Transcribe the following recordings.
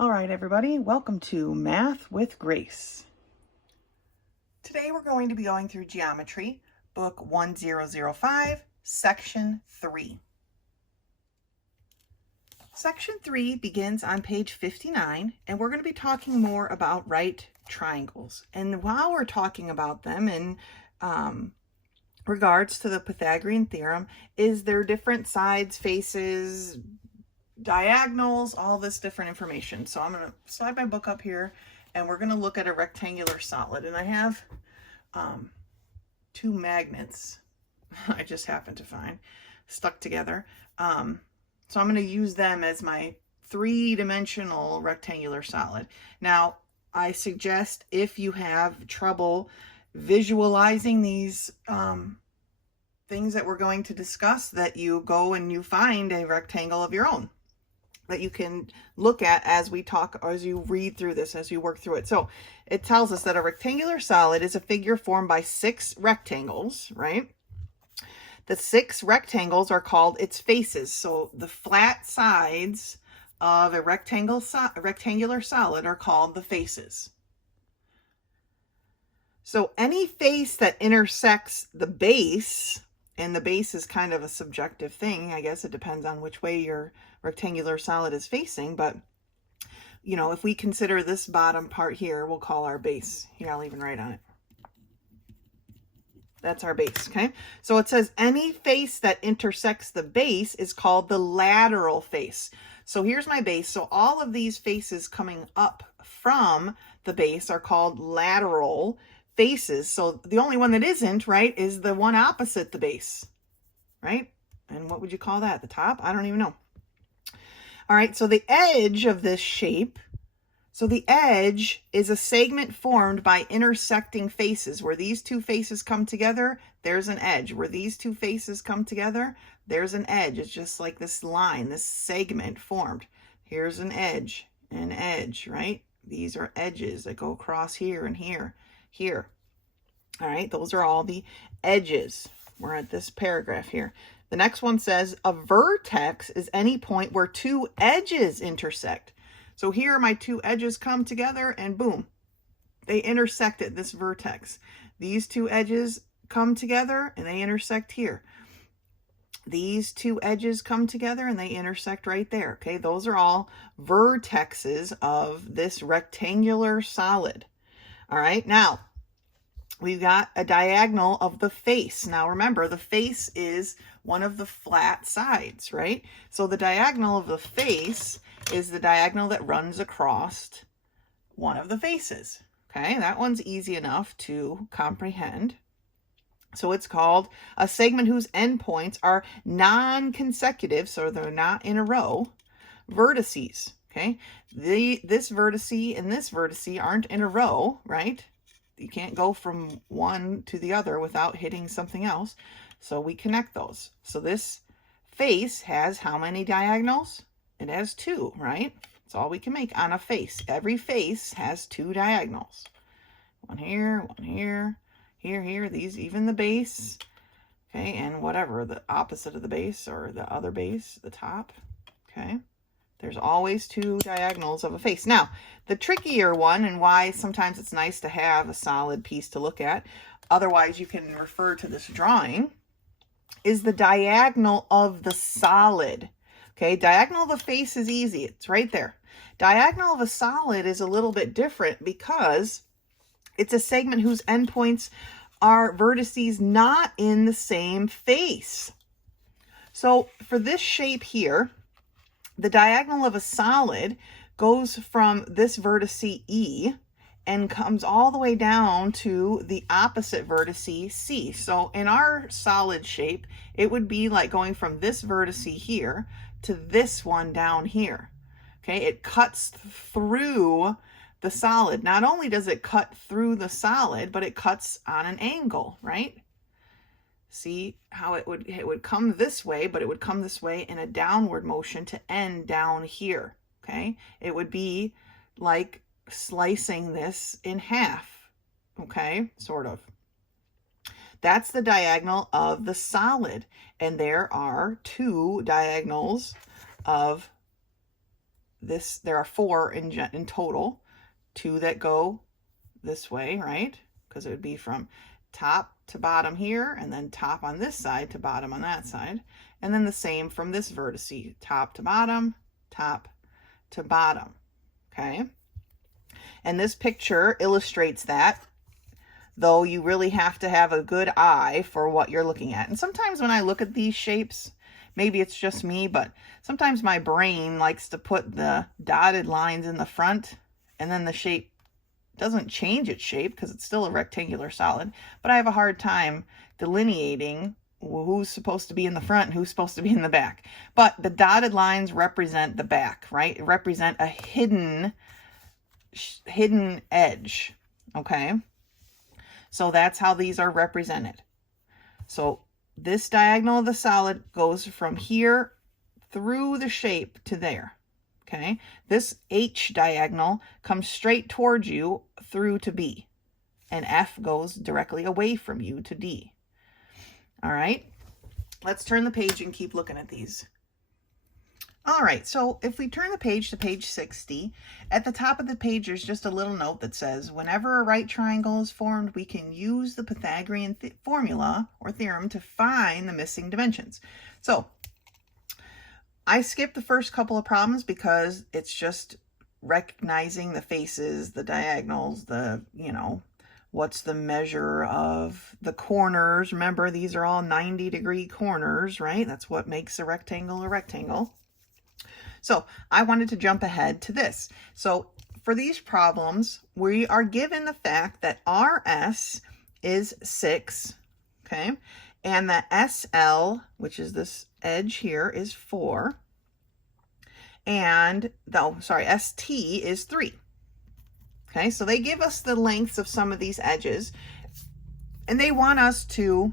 All right, everybody, welcome to Math with Grace. Today we're going to be going through Geometry, Book 1005, Section 3. Section 3 begins on page 59, and we're going to be talking more about right triangles. And while we're talking about them in regards to the Pythagorean theorem, is there different sides, faces, diagonals, all this different information. So I'm going to slide my book up here and we're going to look at a rectangular solid. And I have two magnets I just happened to find stuck together. So I'm going to use them as my three-dimensional rectangular solid. Now, I suggest if you have trouble visualizing these things that we're going to discuss, that you go and you find a rectangle of your own that you can look at as we talk, as you read through this, as you work through it. So it tells us that a rectangular solid is a figure formed by 6 rectangles, right? The 6 rectangles are called its faces. So the flat sides of a rectangular solid are called the faces. So any face that intersects the base, and the base is kind of a subjective thing. I guess it depends on which way your rectangular solid is facing. But, you know, if we consider this bottom part here, we'll call our base. Here, I'll even write on it. That's our base, okay? So it says any face that intersects the base is called the lateral face. So here's my base. So all of these faces coming up from the base are called lateral faces. So the only one that isn't, right, is the one opposite the base, right? And what would you call that? The top? I don't even know. All right, so the edge of this shape, so the edge is a segment formed by intersecting faces. Where these two faces come together, there's an edge. Where these two faces come together, there's an edge. It's just like this line, this segment formed. Here's an edge, right? These are edges that go across here and here. Here. All right, those are all the edges. We're at this paragraph here. The next one says a vertex is any point where two edges intersect. So here my two edges come together and boom, they intersect at this vertex. These two edges come together and they intersect here. These two edges come together and they intersect right there. Okay, those are all vertexes of this rectangular solid. All right, now we've got a diagonal of the face. Now remember, the face is one of the flat sides, right? So the diagonal of the face is the diagonal that runs across one of the faces. Okay, that one's easy enough to comprehend. So it's called a segment whose endpoints are non-consecutive, so they're not in a row, vertices. Okay, this vertice and this vertice aren't in a row, right? You can't go from one to the other without hitting something else. So we connect those. So this face has how many diagonals? It has 2, right? That's all we can make on a face. Every face has 2 diagonals. One here, here, these, even the base, okay, and whatever, the opposite of the base or the other base, the top, okay? There's always 2 diagonals of a face. Now, the trickier one, and why sometimes it's nice to have a solid piece to look at, otherwise you can refer to this drawing, is the diagonal of the solid. Okay, diagonal of the face is easy. It's right there. Diagonal of a solid is a little bit different because it's a segment whose endpoints are vertices not in the same face. So for this shape here, the diagonal of a solid goes from this vertice E and comes all the way down to the opposite vertice C. So in our solid shape, it would be like going from this vertice here to this one down here. Okay, it cuts through the solid. Not only does it cut through the solid, but it cuts on an angle, right? See how it would come this way, but it would come this way in a downward motion to end down here, okay? It would be like slicing this in half, okay, sort of. That's the diagonal of the solid, and there are 2 diagonals of this, there are 4 in total, 2 that go this way, right? Because it would be from top to bottom here, and then top on this side to bottom on that side. And then the same from this vertice, top to bottom, top to bottom, okay? And this picture illustrates that, though you really have to have a good eye for what you're looking at. And sometimes when I look at these shapes, maybe it's just me, but sometimes my brain likes to put the dotted lines in the front, and then the shape doesn't change its shape because it's still a rectangular solid, but I have a hard time delineating who's supposed to be in the front and who's supposed to be in the back. But the dotted lines represent the back, right? Represent a hidden edge, okay? So that's how these are represented. So this diagonal of the solid goes from here through the shape to there, okay? This H diagonal comes straight towards you through to B, and F goes directly away from you to D. All right, let's turn the page and keep looking at these. All right, so if we turn the page to page 60, at the top of the page, there's just a little note that says, whenever a right triangle is formed, we can use the Pythagorean formula or theorem to find the missing dimensions. So I skipped the first couple of problems because it's just recognizing the faces, the diagonals, the, you know, what's the measure of the corners. Remember, these are all 90-degree corners, right? That's what makes a rectangle a rectangle. So I wanted to jump ahead to this. So for these problems, we are given the fact that RS is 6, okay? And that SL, which is this edge here, is 4. And, ST is 3. Okay, so they give us the lengths of some of these edges, and they want us to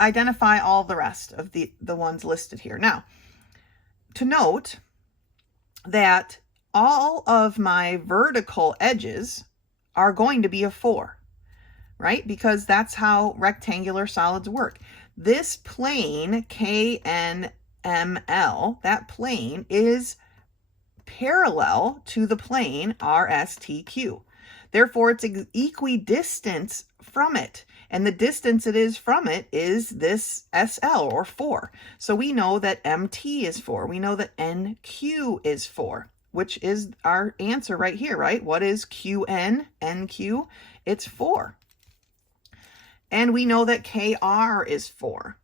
identify all the rest of the ones listed here. Now, to note that all of my vertical edges are going to be a 4, right? Because that's how rectangular solids work. This plane, KNML, that plane is parallel to the plane RSTQ. Therefore, it's equidistant from it. And the distance it is from it is this SL, or 4. So we know that MT is 4. We know that NQ is 4, which is our answer right here, right? What is QN, NQ? It's 4. And we know that KR is 4.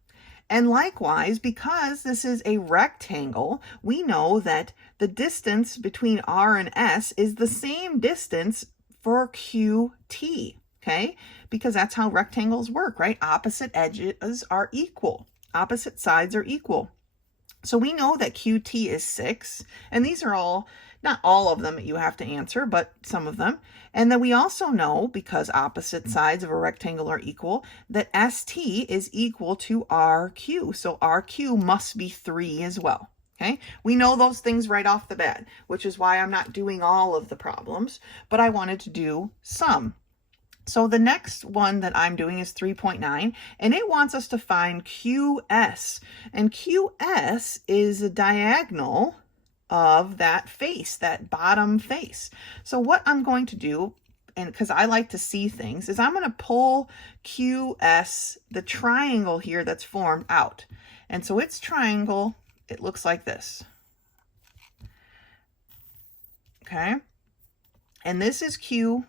And likewise, because this is a rectangle, we know that the distance between R and S is the same distance for QT, okay? Because that's how rectangles work, right? Opposite edges are equal. Opposite sides are equal. So we know that QT is 6, and these are all, not all of them that you have to answer, but some of them. And then we also know, because opposite sides of a rectangle are equal, that ST is equal to RQ. So RQ must be 3 as well. Okay, we know those things right off the bat, which is why I'm not doing all of the problems, but I wanted to do some. So the next one that I'm doing is 3.9, and it wants us to find QS. And QS is a diagonal of that face, that bottom face. So what I'm going to do, and because I like to see things, is I'm going to pull QS, the triangle here that's formed, out. And so its triangle, it looks like this. Okay. And this is Q,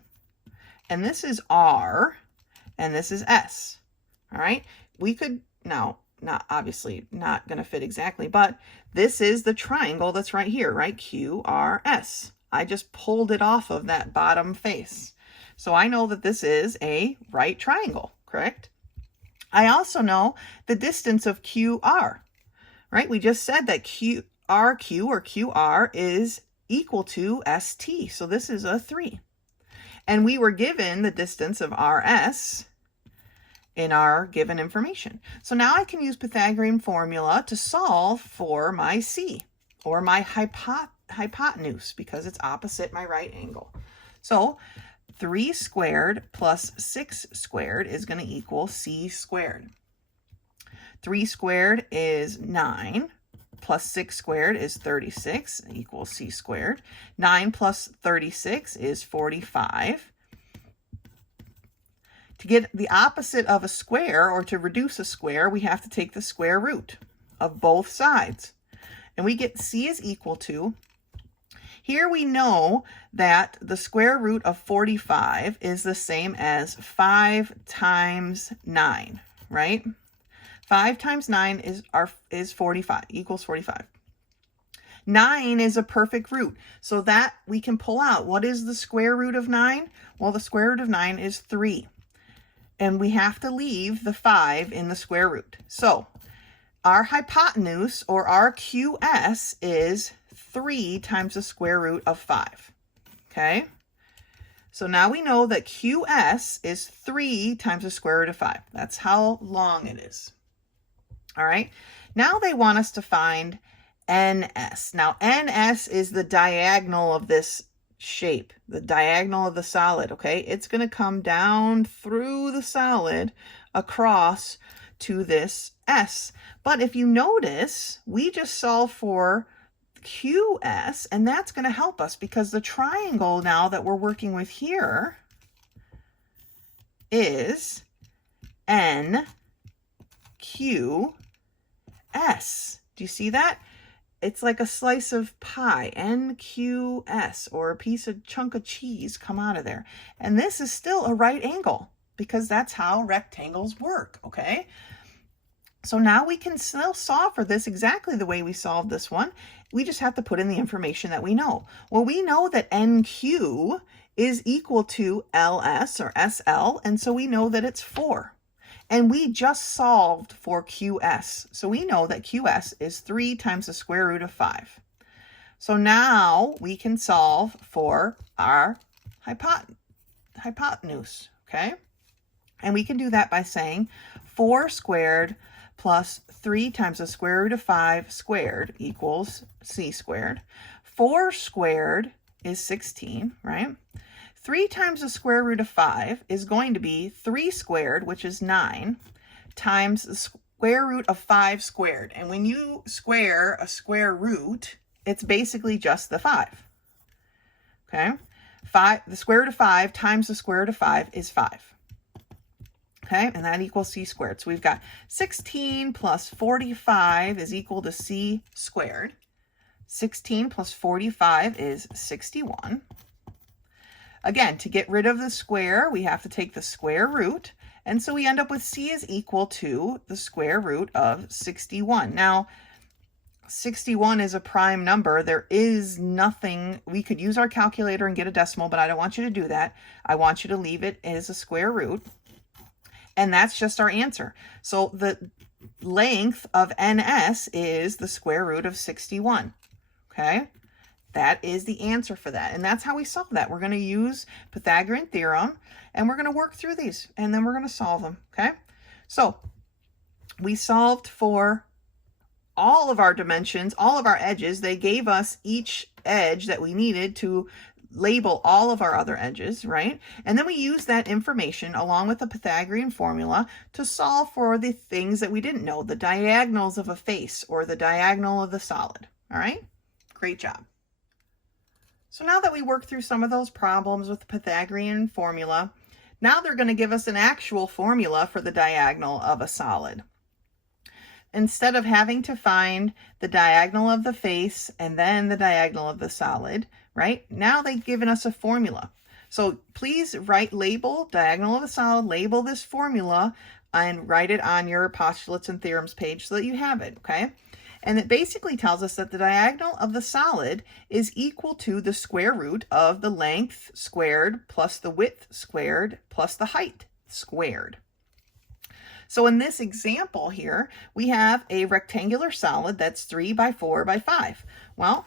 and this is R, and this is S. All right. We could, now, not obviously not going to fit exactly, but this is the triangle that's right here, right? QRS. I just pulled it off of that bottom face. So I know that this is a right triangle, correct? I also know the distance of QR, right? We just said that RQ or QR is equal to ST. So this is a 3. And we were given the distance of RS in our given information. So now I can use Pythagorean formula to solve for my C, or my hypotenuse, because it's opposite my right angle. So 3 squared plus 6 squared is going to equal C squared. 3 squared is 9. plus 6 squared is 36 equals c squared. 9 plus 36 is 45. To get the opposite of a square, or to reduce a square, we have to take the square root of both sides. And we get c is equal to, here we know that the square root of 45 is the same as 5 times 9, right? 5 times 9 is 45, equals 45. 9 is a perfect root, so that we can pull out. What is the square root of 9? Well, the square root of 9 is 3. And we have to leave the 5 in the square root. So our hypotenuse, or our QS, is 3 times the square root of 5. Okay? So now we know that QS is 3 times the square root of 5. That's how long it is. All right? Now they want us to find NS. Now, NS is the diagonal of this shape, the diagonal of the solid, okay? It's going to come down through the solid across to this S. But if you notice, we just solve for QS, and that's going to help us because the triangle now that we're working with here is NQS. Do you see that? It's like a slice of pie, NQS, or a piece of chunk of cheese come out of there. And this is still a right angle because that's how rectangles work, okay? So now we can still solve for this exactly the way we solved this one. We just have to put in the information that we know. Well, we know that NQ is equal to LS or SL, and so we know that it's 4. And we just solved for QS. So we know that QS is 3 times the square root of 5. So now we can solve for our hypotenuse, okay? And we can do that by saying 4 squared plus 3 times the square root of 5 squared equals c squared. 4 squared is 16, right? 3 times the square root of 5 is going to be 3 squared, which is 9, times the square root of 5 squared. And when you square a square root, it's basically just the 5. Okay? The square root of 5 times the square root of 5 is 5. Okay? And that equals c squared. So we've got 16 plus 45 is equal to c squared. 16 plus 45 is 61. Again, to get rid of the square, we have to take the square root. And so we end up with c is equal to the square root of 61. Now, 61 is a prime number. There is nothing, we could use our calculator and get a decimal, but I don't want you to do that. I want you to leave it as a square root. And that's just our answer. So the length of NS is the square root of 61. Okay? That is the answer for that. And that's how we solve that. We're going to use Pythagorean theorem, and we're going to work through these, and then we're going to solve them, okay? So we solved for all of our dimensions, all of our edges. They gave us each edge that we needed to label all of our other edges, right? And then we use that information along with the Pythagorean formula to solve for the things that we didn't know, the diagonals of a face or the diagonal of the solid, all right? Great job. So now that we worked through some of those problems with the Pythagorean formula, now they're going to give us an actual formula for the diagonal of a solid. Instead of having to find the diagonal of the face and then the diagonal of the solid, right? Now they've given us a formula. So please label diagonal of the solid, label this formula, and write it on your postulates and theorems page so that you have it, okay? And it basically tells us that the diagonal of the solid is equal to the square root of the length squared plus the width squared plus the height squared. So in this example here, we have a rectangular solid that's 3 by 4 by 5. Well,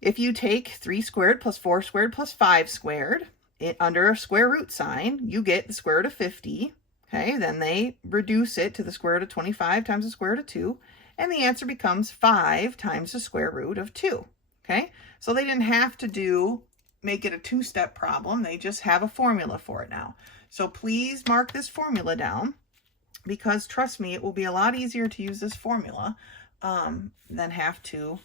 if you take 3 squared plus 4 squared plus 5 squared under a square root sign, you get the square root of 50. Okay, then they reduce it to the square root of 25 times the square root of 2. And the answer becomes 5 times the square root of 2. Okay, so they didn't have to make it a two-step problem. They just have a formula for it now. So please mark this formula down, because trust me, it will be a lot easier to use this formula then have to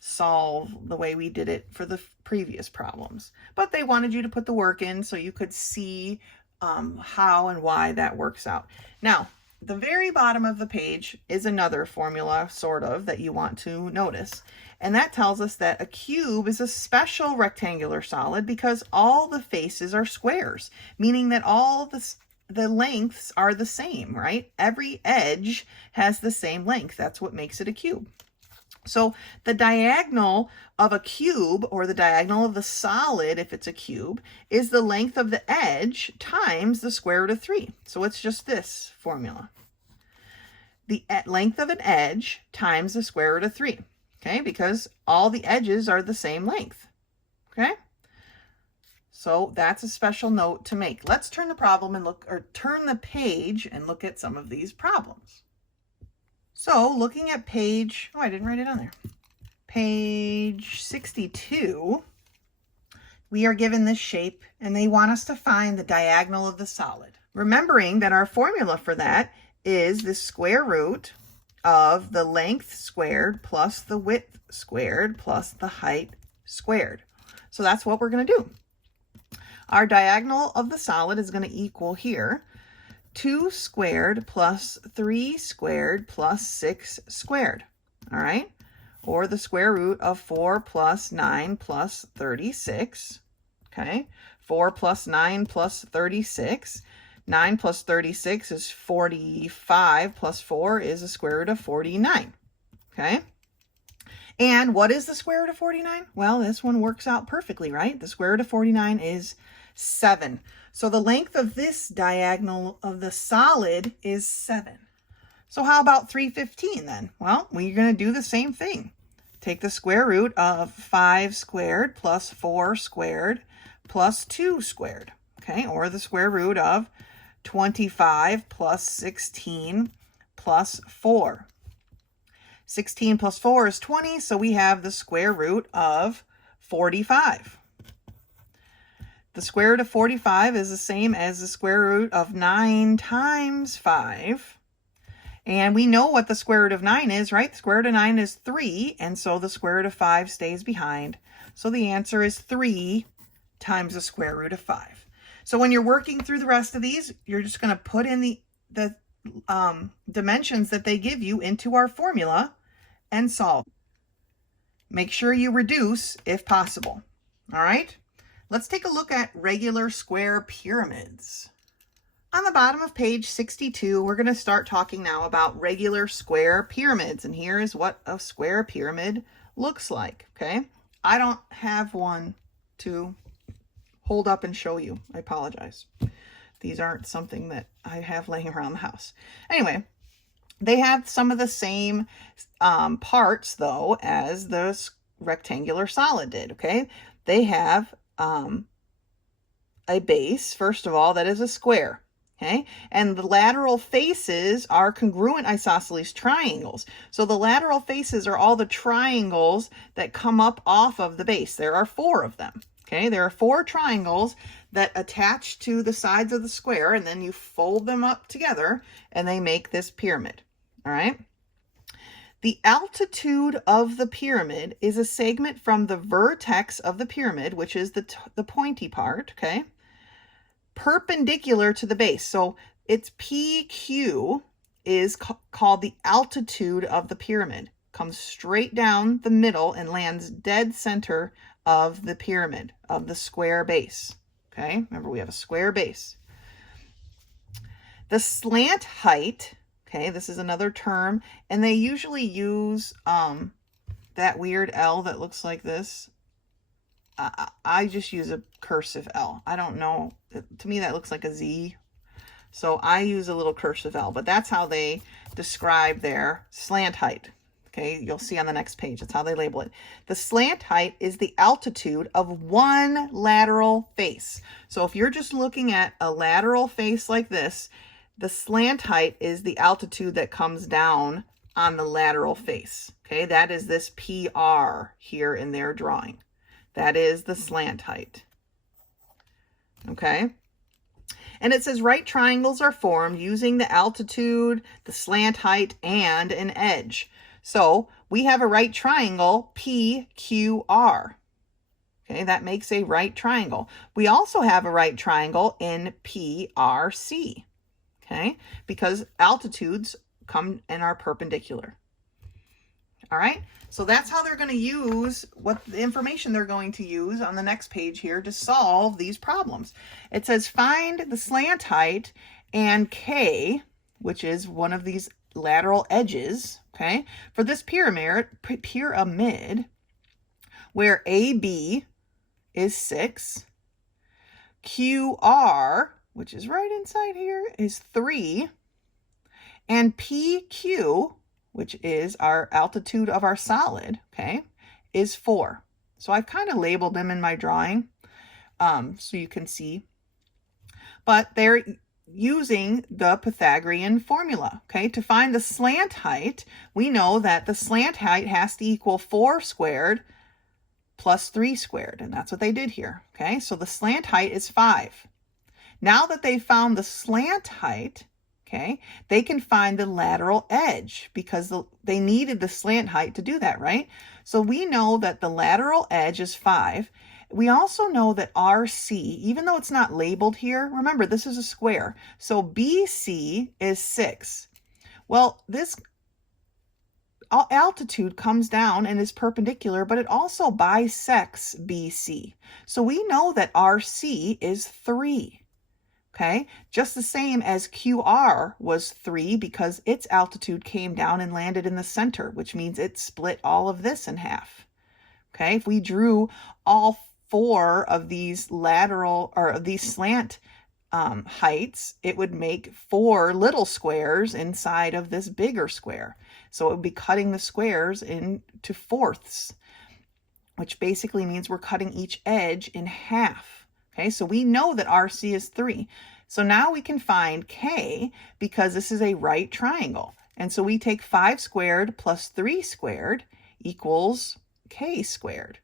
solve the way we did it for the previous problems. But they wanted you to put the work in so you could see how and why that works out. Now, the very bottom of the page is another formula, sort of, that you want to notice. And that tells us that a cube is a special rectangular solid because all the faces are squares, meaning that all the lengths are the same, right? Every edge has the same length. That's what makes it a cube. So the diagonal of a cube, or the diagonal of the solid, if it's a cube, is the length of the edge times the square root of 3. So it's just this formula. The length of an edge times the square root of 3, okay? Because all the edges are the same length, okay? So that's a special note to make. Let's turn the problem and look, or turn the page and look at some of these problems. So looking at page, oh, I didn't write it on there. Page 62, we are given this shape and they want us to find the diagonal of the solid. Remembering that our formula for that is the square root of the length squared plus the width squared plus the height squared. So that's what we're going to do. Our diagonal of the solid is going to equal here 2 squared plus 3 squared plus 6 squared, all right? Or the square root of 4 plus 9 plus 36, okay? 4 plus 9 plus 36. 9 plus 36 is 45, plus 4 is the square root of 49, okay? And what is the square root of 49? Well, this one works out perfectly, right? The square root of 49 is 7. So the length of this diagonal of the solid is 7. So how about 315 then? Well, we're going to do the same thing. Take the square root of 5 squared plus 4 squared plus 2 squared, okay? Or the square root of 25 plus 16 plus 4. 16 plus 4 is 20, so we have the square root of 45. The square root of 45 is the same as the square root of 9 times 5. And we know what the square root of 9 is, right? The square root of 9 is 3, and so the square root of 5 stays behind. So the answer is 3 times the square root of 5. So when you're working through the rest of these, you're just going to put in the dimensions that they give you into our formula and solve. Make sure you reduce if possible. All right? Let's take a look at regular square pyramids. On the bottom of page 62, we're going to start talking now about regular square pyramids. And here is what a square pyramid looks like, okay? I don't have one to hold up and show you. I apologize. These aren't something that I have laying around the house. Anyway, they have some of the same parts, though, as the rectangular solid did, okay? They have a base, first of all, that is a square, okay? And the lateral faces are congruent isosceles triangles. So the lateral faces are all the triangles that come up off of the base. There are 4 of them, okay? There are 4 triangles that attach to the sides of the square, and then you fold them up together, and they make this pyramid, all right? The altitude of the pyramid is a segment from the vertex of the pyramid, which is the pointy part, okay, perpendicular to the base. So its PQ is called the altitude of the pyramid. Comes straight down the middle and lands dead center of the pyramid, of the square base, okay? Remember, we have a square base. The slant height, okay, this is another term, and they usually use that weird L that looks like this. I just use a cursive L. I don't know. To me, that looks like a Z. So I use a little cursive L, but that's how they describe their slant height. Okay, you'll see on the next page. That's how they label it. The slant height is the altitude of one lateral face. So if you're just looking at a lateral face like this, the slant height is the altitude that comes down on the lateral face. Okay, that is this PR here in their drawing. That is the slant height. Okay, and it says right triangles are formed using the altitude, the slant height, and an edge. So we have a right triangle, PQR. Okay, that makes a right triangle. We also have a right triangle in PRC. Okay, because altitudes come and are perpendicular. All right, so that's how they're going to use what the information they're going to use on the next page here to solve these problems. It says find the slant height and K, which is one of these lateral edges, okay, for this pyramid where AB is 6, QR, which is right inside here, is 3, and PQ, which is our altitude of our solid, okay, is 4. So I've kind of labeled them in my drawing so you can see. But they're using the Pythagorean formula, okay? To find the slant height, we know that the slant height has to equal 4 squared plus 3 squared, and that's what they did here, okay? So the slant height is 5. Now that they've found the slant height, okay, they can find the lateral edge because they needed the slant height to do that, right? So we know that the lateral edge is 5. We also know that RC, even though it's not labeled here, remember this is a square, so BC is 6. Well, this altitude comes down and is perpendicular, but it also bisects BC. So we know that RC is 3. Okay, just the same as QR was 3 because its altitude came down and landed in the center, which means it split all of this in half. Okay, if we drew all 4 of these lateral or these slant heights, it would make 4 little squares inside of this bigger square. So it would be cutting the squares into fourths, which basically means we're cutting each edge in half. Okay, so we know that RC is 3. So now we can find K because this is a right triangle. And so we take 5 squared plus 3 squared equals K squared.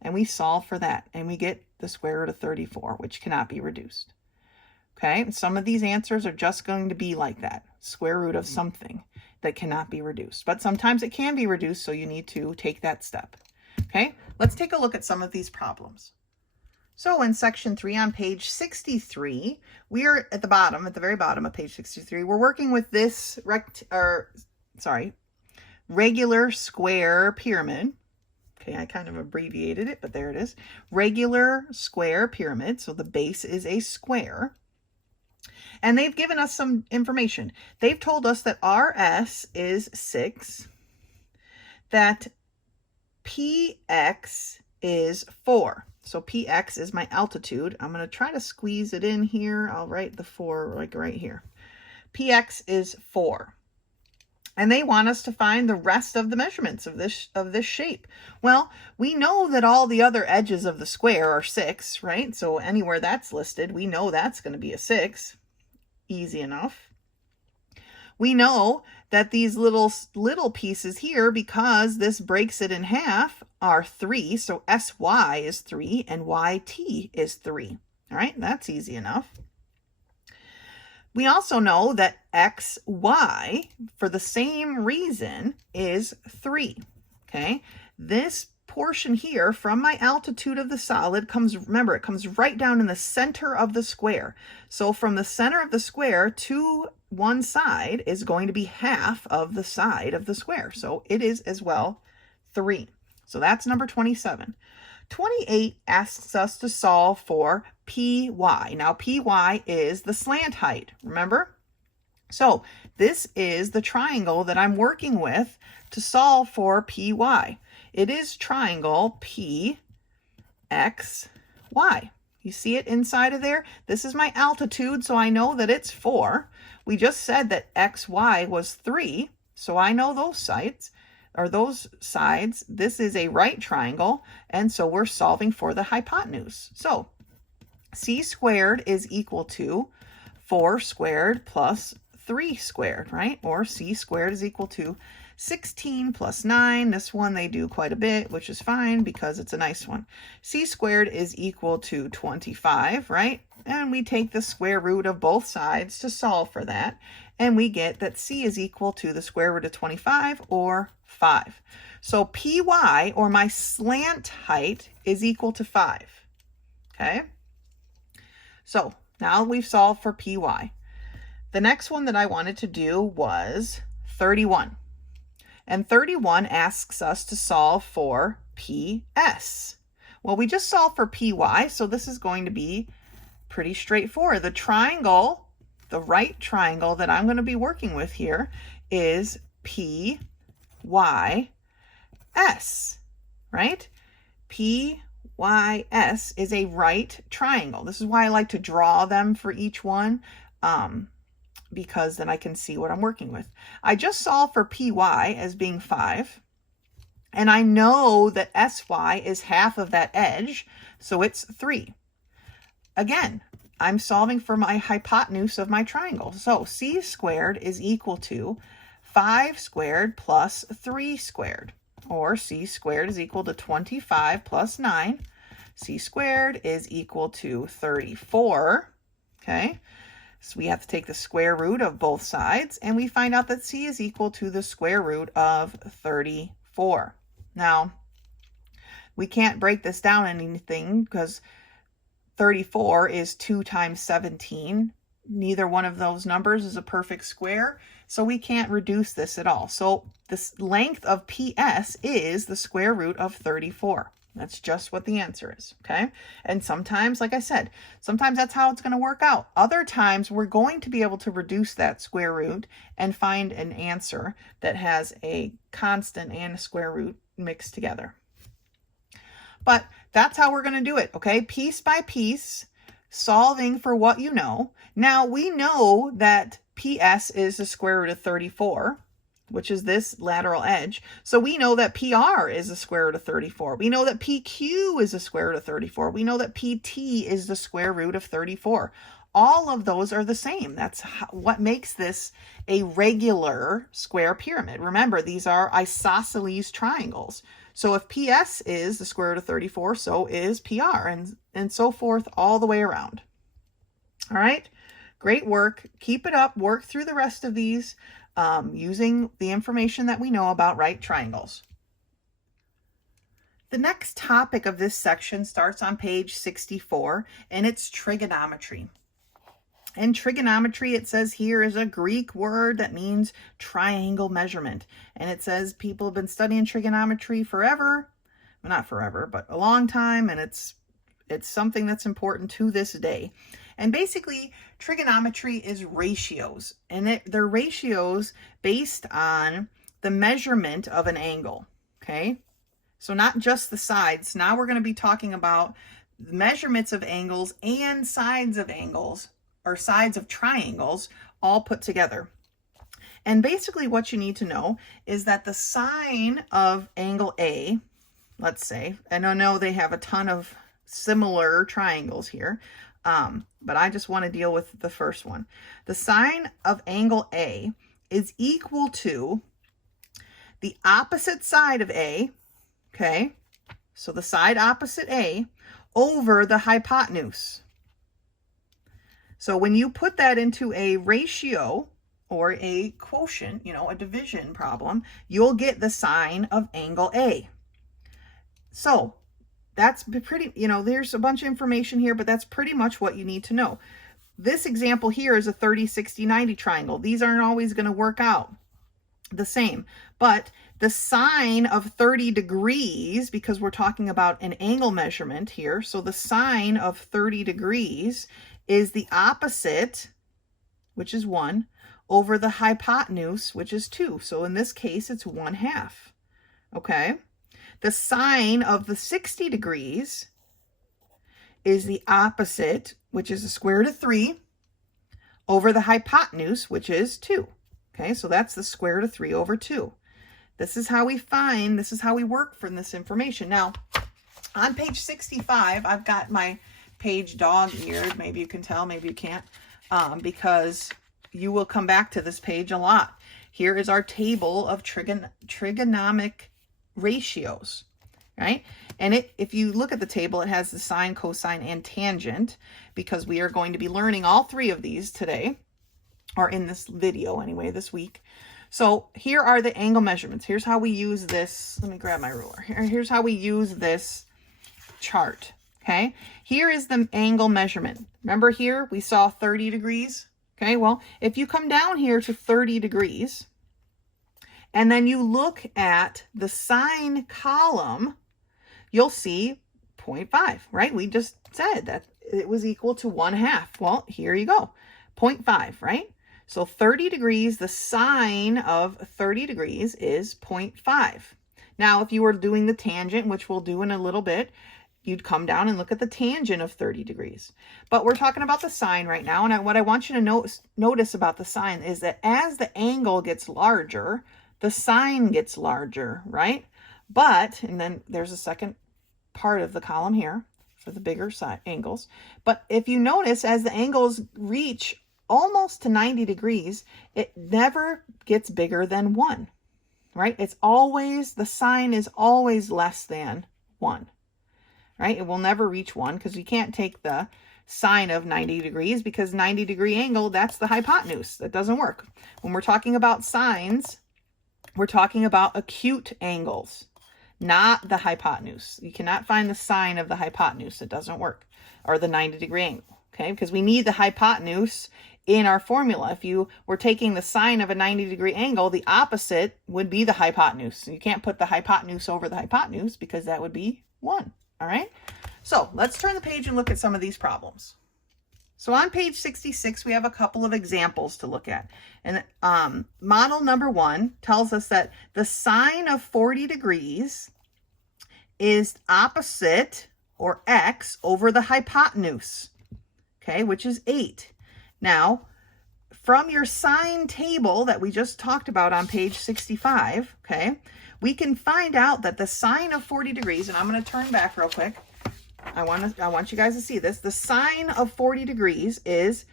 And we solve for that. And we get the square root of 34, which cannot be reduced. Okay, and some of these answers are just going to be like that. Square root of something that cannot be reduced. But sometimes it can be reduced, so you need to take that step. Okay, let's take a look at some of these problems. So in section 3 on page 63, we are at the very bottom of page 63, we're working with this regular square pyramid. Okay, I kind of abbreviated it, but there it is. Regular square pyramid, so the base is a square. And they've given us some information. They've told us that RS is 6, that PX is 4. So PX is my altitude. I'm going to try to squeeze it in here. I'll write the 4 like right here. PX is 4. And they want us to find the rest of the measurements of this shape. Well, we know that all the other edges of the square are 6, right? So anywhere that's listed, we know that's going to be a 6. Easy enough. We know that these little pieces here, because this breaks it in half, are 3. So SY is 3 and YT is 3. All right, that's easy enough. We also know that XY, for the same reason, is 3. Okay, this portion here from my altitude of the solid comes, remember, it comes right down in the center of the square. So from the center of the square to one side is going to be half of the side of the square. So it is as well 3. So that's number 27. 28 asks us to solve for PY. Now PY is the slant height, remember? So this is the triangle that I'm working with to solve for PY. It is triangle PXY. You see it inside of there? This is my altitude, so I know that it's 4. We just said that XY was 3, so I know those sides. This is a right triangle, and so we're solving for the hypotenuse. So C squared is equal to 4 squared plus 3 squared, right? Or C squared is equal to 16 plus 9. This one they do quite a bit, which is fine because it's a nice one. C squared is equal to 25, right? And we take the square root of both sides to solve for that. And we get that C is equal to the square root of 25, or 5. So PY, or my slant height, is equal to 5. Okay? So now we've solved for PY. The next one that I wanted to do was 31. And 31 asks us to solve for PS. Well, we just solved for PY, so this is going to be pretty straightforward. The triangle, the right triangle that I'm going to be working with here is PYS, right? PYS is a right triangle. This is why I like to draw them for each one, because then I can see what I'm working with. I just solved for PY as being 5. And I know that SY is half of that edge, so it's 3. Again, I'm solving for my hypotenuse of my triangle. So C squared is equal to 5 squared plus 3 squared. Or C squared is equal to 25 plus 9. C squared is equal to 34. Okay, so we have to take the square root of both sides, and we find out that C is equal to the square root of 34. Now, we can't break this down anything because 34 is 2 times 17. Neither one of those numbers is a perfect square, so we can't reduce this at all. So this length of PS is the square root of 34. That's just what the answer is, okay? And sometimes, like I said, sometimes that's how it's going to work out. Other times, we're going to be able to reduce that square root and find an answer that has a constant and a square root mixed together. But that's how we're going to do it, okay? Piece by piece, solving for what you know. Now, we know that PS is the square root of 34, which is this lateral edge. So we know that PR is the square root of 34. We know that PQ is the square root of 34. We know that PT is the square root of 34. All of those are the same. That's what makes this a regular square pyramid. Remember, these are isosceles triangles. So if PS is the square root of 34, so is PR, and so forth all the way around. All right, great work. Keep it up. Work through the rest of these using the information that we know about right triangles. The next topic of this section starts on page 64, and it's trigonometry. And trigonometry, it says here, is a Greek word that means triangle measurement. And it says people have been studying trigonometry forever. Well, not forever, but a long time. And it's something that's important to this day. And basically, trigonometry is ratios. And they're ratios based on the measurement of an angle. Okay? So not just the sides. Now we're going to be talking about measurements of angles and sides of angles, or sides of triangles, all put together. And basically what you need to know is that the sine of angle A, let's say, and I know they have a ton of similar triangles here, but I just want to deal with the first one. The sine of angle A is equal to the opposite side of A, okay? So the side opposite A over the hypotenuse. So when you put that into a ratio or a quotient, a division problem, you'll get the sine of angle A. So that's pretty, there's a bunch of information here, but that's pretty much what you need to know. This example here is a 30, 60, 90 triangle. These aren't always going to work out the same, but the sine of 30 degrees, because we're talking about an angle measurement here, so the sine of 30 degrees is the opposite, which is 1, over the hypotenuse, which is 2. So in this case, it's 1/2. Okay? The sine of the 60 degrees is the opposite, which is the square root of 3, over the hypotenuse, which is 2. Okay, so that's the square root of 3 over 2. This is how we work from this information. Now, on page 65, I've got my page dog-eared. Maybe you can tell, maybe you can't, because you will come back to this page a lot. Here is our table of trigonometric ratios, right? And if you look at the table, it has the sine, cosine, and tangent, because we are going to be learning all three of these today, or in this video anyway, this week. So here are the angle measurements. Here's how we use this. Let me grab my ruler. Here's how we use this chart. Okay, here is the angle measurement. Remember here we saw 30 degrees. Okay, well, if you come down here to 30 degrees and then you look at the sine column, you'll see 0.5, right? We just said that it was equal to 1/2. Well, here you go, 0.5, right? So 30 degrees, the sine of 30 degrees is 0.5. Now, if you were doing the tangent, which we'll do in a little bit, you'd come down and look at the tangent of 30 degrees. But we're talking about the sine right now. And what I want you to notice about the sine is that as the angle gets larger, the sine gets larger, right? But, and then there's a second part of the column here for the bigger side angles. But if you notice, as the angles reach almost to 90 degrees, it never gets bigger than 1, right? It's always, the sine is always less than 1. Right? It will never reach 1 because you can't take the sine of 90 degrees because 90-degree angle, that's the hypotenuse. That doesn't work. When we're talking about sines, we're talking about acute angles, not the hypotenuse. You cannot find the sine of the hypotenuse. It doesn't work. Or the 90-degree angle, okay? Because we need the hypotenuse in our formula. If you were taking the sine of a 90-degree angle, the opposite would be the hypotenuse. You can't put the hypotenuse over the hypotenuse because that would be 1. All right, so let's turn the page and look at some of these problems. So on page 66, we have a couple of examples to look at. And model number 1 tells us that the sine of 40 degrees is opposite, or x, over the hypotenuse, okay, which is 8. Now, from your sine table that we just talked about on page 65, okay, we can find out that the sine of 40 degrees, and I'm going to turn back real quick. I want you guys to see this. The sine of 40 degrees is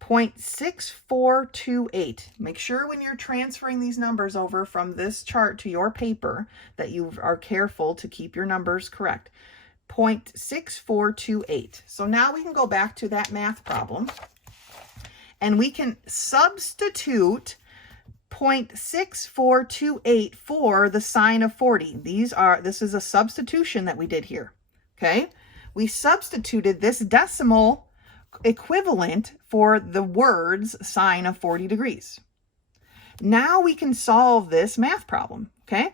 0.6428. Make sure when you're transferring these numbers over from this chart to your paper that you are careful to keep your numbers correct. 0.6428. So now we can go back to that math problem and we can substitute 0.6428 for the sine of 40. This is a substitution that we did here, okay? We substituted this decimal equivalent for the words sine of 40 degrees. Now we can solve this math problem, okay?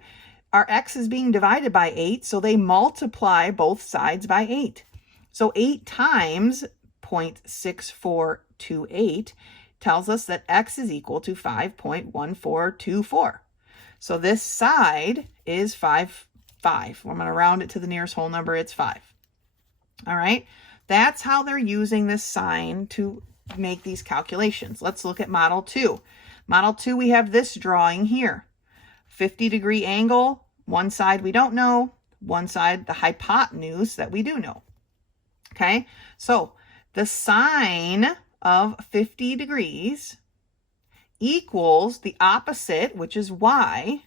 Our x is being divided by 8, so they multiply both sides by 8. So 8 times 0.6428 tells us that x is equal to 5.1424. So this side is 5. I'm going to round it to the nearest whole number. It's 5. All right. That's how they're using this sine to make these calculations. Let's look at model 2. Model 2, we have this drawing here. 50-degree angle. One side we don't know. One side, the hypotenuse, that we do know. Okay. So the sine of 50 degrees equals the opposite, which is y,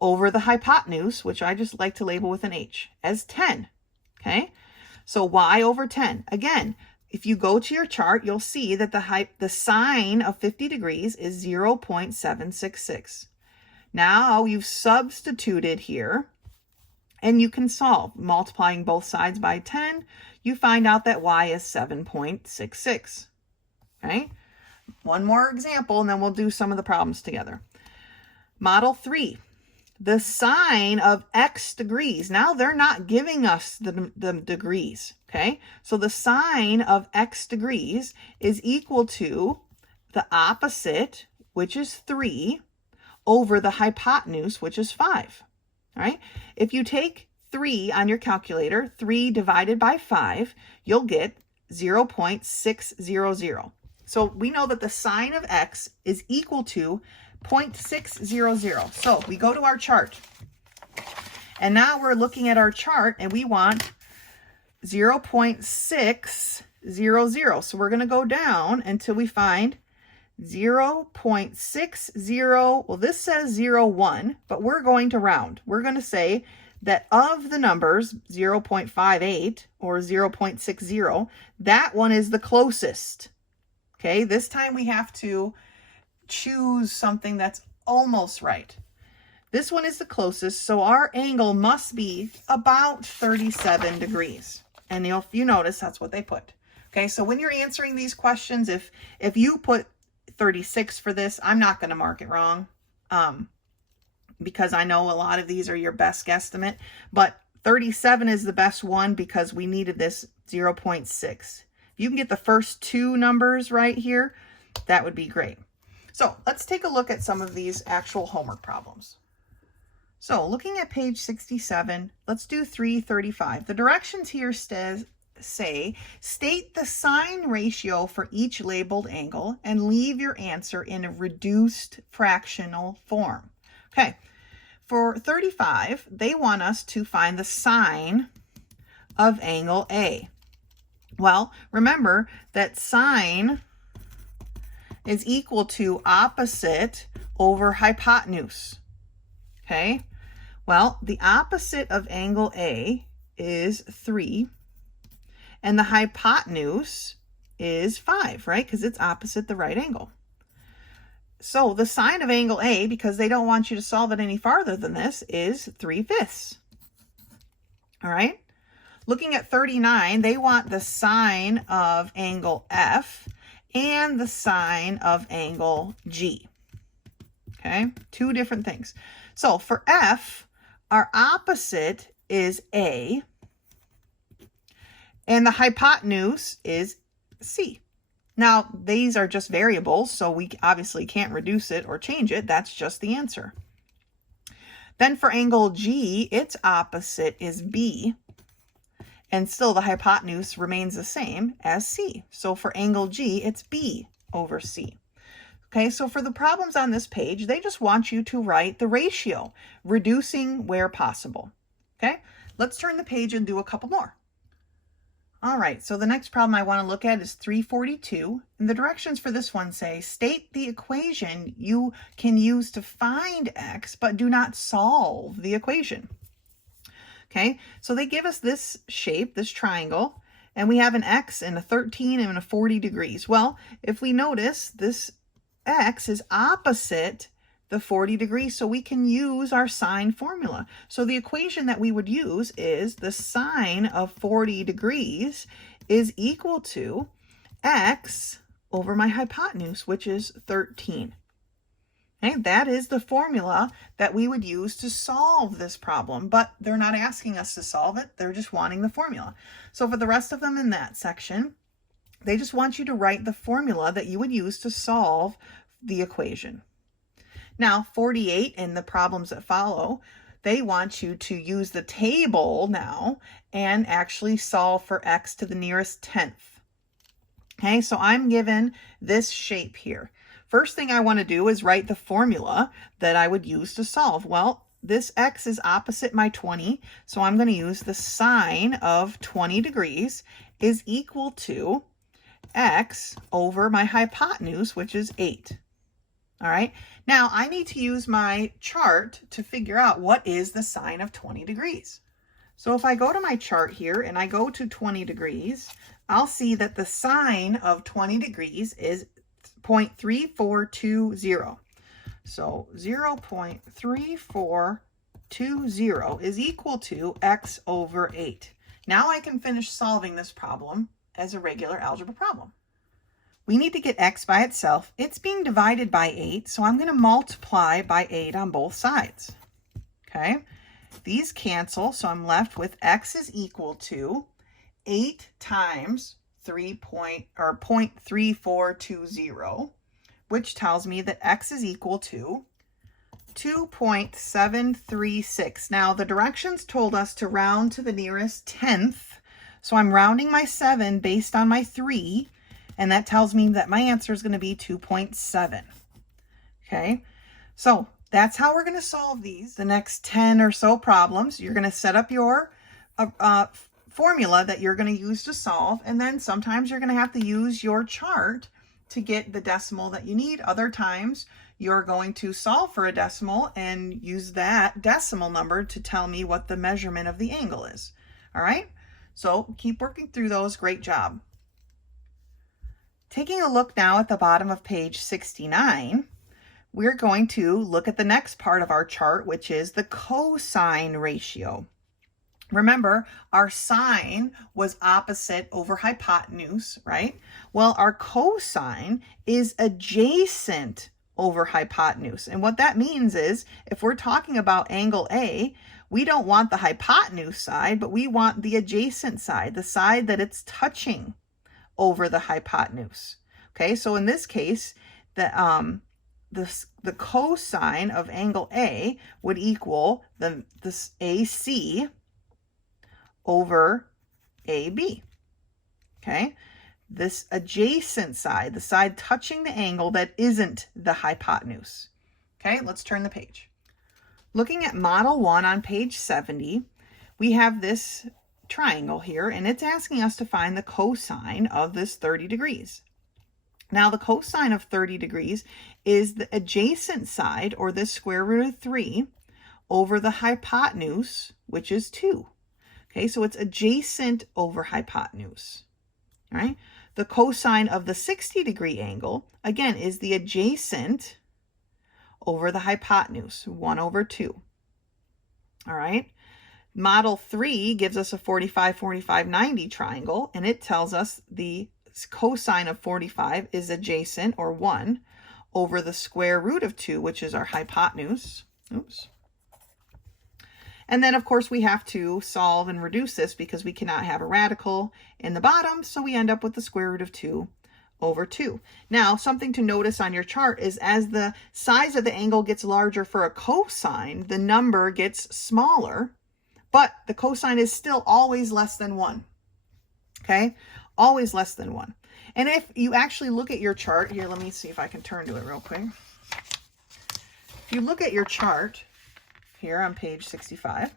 over the hypotenuse, which I just like to label with an h, as 10. Okay, so y over 10. Again, if you go to your chart, you'll see that the sine of 50 degrees is 0.766. Now you've substituted here, and you can solve. Multiplying both sides by 10, you find out that y is 7.66. Okay, one more example, and then we'll do some of the problems together. Model 3, the sine of x degrees. Now they're not giving us the degrees, okay? So the sine of x degrees is equal to the opposite, which is 3, over the hypotenuse, which is 5, all right? If you take 3 on your calculator, 3 divided by 5, you'll get 0.600. So we know that the sine of x is equal to 0.600. So we go to our chart. And now we're looking at our chart and we want 0.600. So we're going to go down until we find 0.60. Well, this says 0.1, but we're going to round. We're going to say that of the numbers 0.58 or 0.60, that one is the closest. Okay, this time we have to choose something that's almost right. This one is the closest, so our angle must be about 37 degrees. And if you notice, that's what they put. Okay, so when you're answering these questions, if you put 36 for this, I'm not going to mark it wrong, because I know a lot of these are your best guesstimate, but 37 is the best one because we needed this 0.6. If you can get the first two numbers right here, that would be great. So let's take a look at some of these actual homework problems. So looking at page 67, let's do 335. The directions here say, state the sine ratio for each labeled angle and leave your answer in a reduced fractional form. Okay, for 35, they want us to find the sine of angle A. Well, remember that sine is equal to opposite over hypotenuse. Okay, well, the opposite of angle A is 3, and the hypotenuse is 5, right? Because it's opposite the right angle. So the sine of angle A, because they don't want you to solve it any farther than this, is 3/5. All right? Looking at 39, they want the sine of angle F and the sine of angle G. Okay? Two different things. So for F, our opposite is A, and the hypotenuse is C. Now, these are just variables, so we obviously can't reduce it or change it. That's just the answer. Then for angle G, its opposite is B, and still the hypotenuse remains the same as C. So for angle G, it's B over C. Okay, so for the problems on this page, they just want you to write the ratio, reducing where possible. Okay, let's turn the page and do a couple more. All right, so the next problem I want to look at is 342. And the directions for this one say, state the equation you can use to find x, but do not solve the equation. Okay, so they give us this shape, this triangle, and we have an x and a 13 and a 40 degrees. Well, if we notice, this x is opposite the 40 degrees, so we can use our sine formula. So the equation that we would use is the sine of 40 degrees is equal to x over my hypotenuse, which is 13. Okay, that is the formula that we would use to solve this problem, but they're not asking us to solve it. They're just wanting the formula. So for the rest of them in that section, they just want you to write the formula that you would use to solve the equation. Now, 48 and the problems that follow, they want you to use the table now and actually solve for x to the nearest 10th. Okay, so I'm given this shape here. First thing I want to do is write the formula that I would use to solve. Well, this x is opposite my 20, so I'm going to use the sine of 20 degrees is equal to x over my hypotenuse, which is 8. All right, now I need to use my chart to figure out what is the sine of 20 degrees. So if I go to my chart here and I go to 20 degrees, I'll see that the sine of 20 degrees is 0.3420. So 0.3420 is equal to x over 8. Now I can finish solving this problem as a regular algebra problem. We need to get x by itself. It's being divided by 8, so I'm going to multiply by 8 on both sides. Okay, these cancel, so I'm left with x is equal to 8 times 0.3420, which tells me that x is equal to 2.736. Now, the directions told us to round to the nearest 10th, so I'm rounding my 7 based on my 3, and that tells me that my answer is going to be 2.7. Okay, so that's how we're going to solve these. The next 10 or so problems, you're going to set up your formula that you're going to use to solve, and then sometimes you're going to have to use your chart to get the decimal that you need. Other times you're going to solve for a decimal and use that decimal number to tell me what the measurement of the angle is. All right, so keep working through those. Great job. Taking a look now at the bottom of page 69, we're going to look at the next part of our chart, which is the cosine ratio. Remember, our sine was opposite over hypotenuse, right? Well, our cosine is adjacent over hypotenuse. And what that means is, if we're talking about angle A, we don't want the hypotenuse side, but we want the adjacent side, the side that it's touching over the hypotenuse. Okay, so in this case, the cosine of angle A would equal this AC over AB. Okay, this adjacent side, the side touching the angle that isn't the hypotenuse. Okay, let's turn the page. Looking at model 1 on page 70, we have this triangle here, and it's asking us to find the cosine of this 30 degrees. Now, the cosine of 30 degrees is the adjacent side, or the square root of 3, over the hypotenuse, which is 2. Okay, so it's adjacent over hypotenuse. All right, the cosine of the 60 degree angle, again, is the adjacent over the hypotenuse, 1 over 2. All right, model 3 gives us a 45, 45, 90 triangle, and it tells us the cosine of 45 is adjacent, or 1, over the square root of 2, which is our hypotenuse. Oops. And then, of course, we have to solve and reduce this because we cannot have a radical in the bottom, so we end up with the square root of 2 over 2. Now, something to notice on your chart is as the size of the angle gets larger for a cosine, the number gets smaller, but the cosine is still always less than 1. Okay? Always less than 1. And if you actually look at your chart, here, let me see if I can turn to it real quick. If you look at your chart, here on page 65,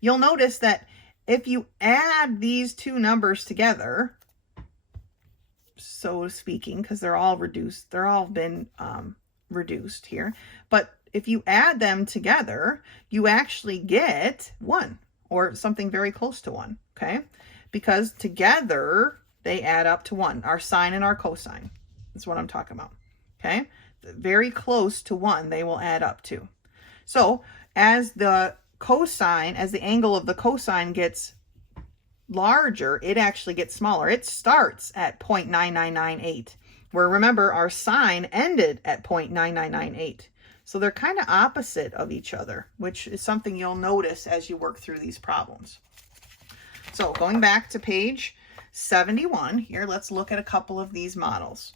you'll notice that if you add these two numbers together, so speaking, because they're all reduced, they're all been reduced here, but if you add them together, you actually get 1, or something very close to 1, okay? Because together they add up to 1, our sine and our cosine. That's what I'm talking about, okay? Very close to 1 they will add up to. So as the cosine, as the angle of the cosine gets larger, it actually gets smaller. It starts at 0.9998, where remember our sine ended at 0.9998. So they're kind of opposite of each other, which is something you'll notice as you work through these problems. So going back to page 71 here, let's look at a couple of these models.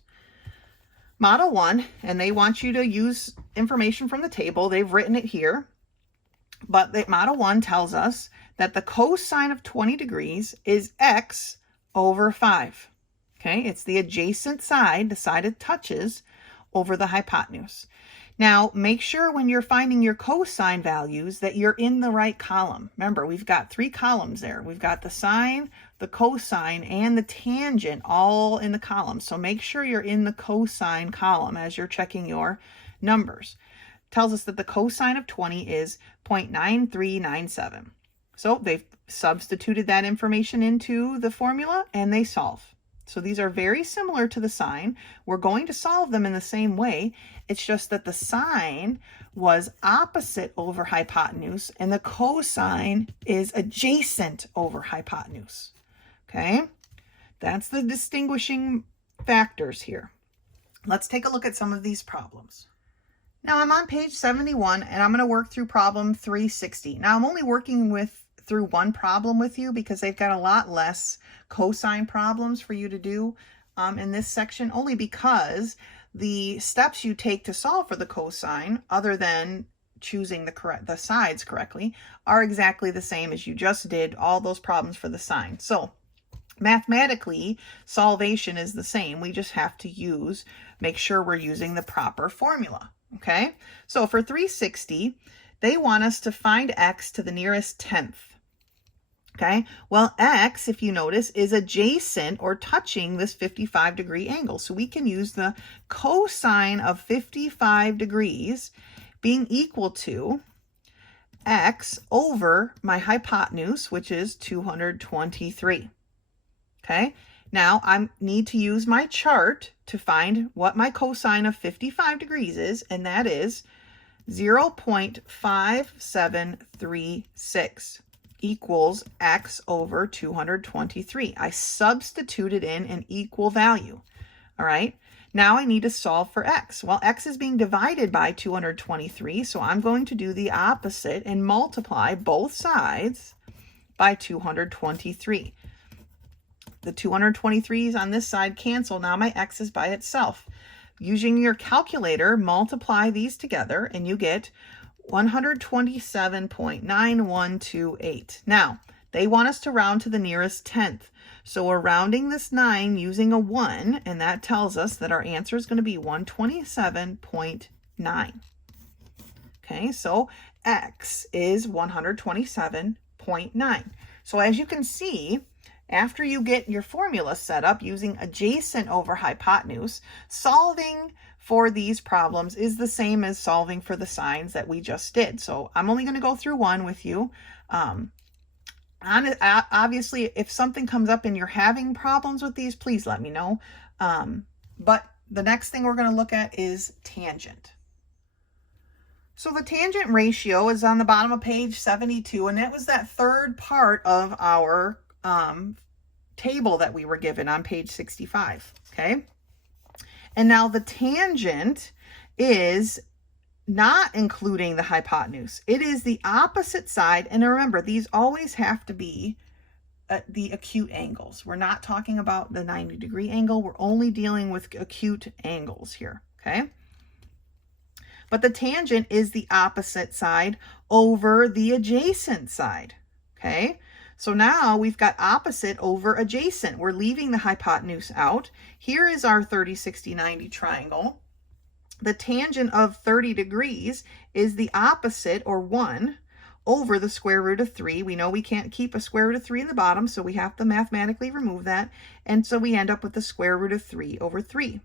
Model 1, and they want you to use information from the table. They've written it here. But the model 1 tells us that the cosine of 20 degrees is x over 5. Okay, it's the adjacent side, the side it touches, over the hypotenuse. Now, make sure when you're finding your cosine values that you're in the right column. Remember, we've got 3 columns there. We've got the sine, the cosine, and the tangent all in the column. So make sure you're in the cosine column as you're checking your numbers. It tells us that the cosine of 20 is 0.9397. So they've substituted that information into the formula and they solve. So these are very similar to the sine. We're going to solve them in the same way. It's just that the sine was opposite over hypotenuse and the cosine is adjacent over hypotenuse. Okay, that's the distinguishing factors here. Let's take a look at some of these problems. Now I'm on page 71 and I'm going to work through problem 360. Now I'm only working through one problem with you because they've got a lot less cosine problems for you to do in this section, only because the steps you take to solve for the cosine, other than choosing the sides correctly, are exactly the same as you just did all those problems for the sine. So mathematically, solvation is the same. We just have to make sure we're using the proper formula. Okay, so for 360, they want us to find x to the nearest tenth. Okay, well, x, if you notice, is adjacent or touching this 55 degree angle. So we can use the cosine of 55 degrees being equal to x over my hypotenuse, which is 223. Okay, Now I need to use my chart to find what my cosine of 55 degrees is, and that is 0.5736 equals x over 223. I substituted in an equal value. All right. Now I need to solve for x. Well, x is being divided by 223, so I'm going to do the opposite and multiply both sides by 223. The 223s on this side cancel. Now my x is by itself. Using your calculator, multiply these together and you get 127.9128. Now, they want us to round to the nearest tenth. So we're rounding this 9 using a 1, and that tells us that our answer is going to be 127.9. Okay, so x is 127.9. So as you can see, after you get your formula set up using adjacent over hypotenuse, solving for these problems is the same as solving for the signs that we just did. So I'm only going to go through one with you. Obviously, if something comes up and you're having problems with these, please let me know. But the next thing we're going to look at is tangent. So the tangent ratio is on the bottom of page 72, and it was that third part of our table that we were given on page 65, okay? And now the tangent is not including the hypotenuse. It is the opposite side, and remember, these always have to be the acute angles. We're not talking about the 90-degree angle. We're only dealing with acute angles here, okay? But the tangent is the opposite side over the adjacent side, okay? So now we've got opposite over adjacent. We're leaving the hypotenuse out. Here is our 30, 60, 90 triangle. The tangent of 30 degrees is the opposite, or 1, over the square root of 3. We know we can't keep a square root of 3 in the bottom, so we have to mathematically remove that. And so we end up with the square root of 3 over 3.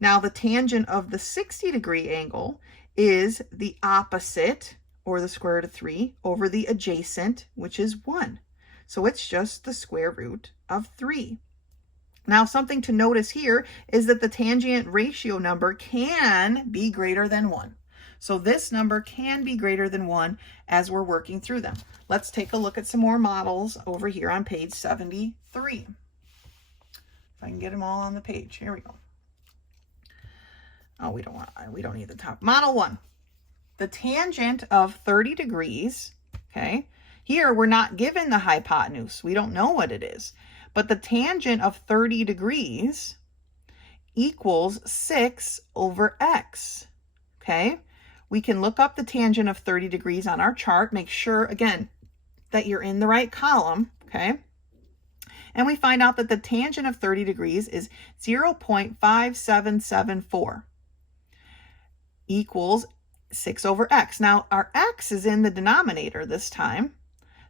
Now the tangent of the 60-degree angle is the opposite, or the square root of 3, over the adjacent, which is 1. So it's just the square root of 3. Now something to notice here is that the tangent ratio number can be greater than 1. So this number can be greater than 1 as we're working through them. Let's take a look at some more models over here on page 73. If I can get them all on the page. Here we go. Oh, we don't need the top. Model 1. The tangent of 30 degrees, okay? Here, we're not given the hypotenuse. We don't know what it is. But the tangent of 30 degrees equals 6 over x, okay? We can look up the tangent of 30 degrees on our chart. Make sure, again, that you're in the right column, okay? And we find out that the tangent of 30 degrees is 0.5774 equals 6 over x. Now, our x is in the denominator this time.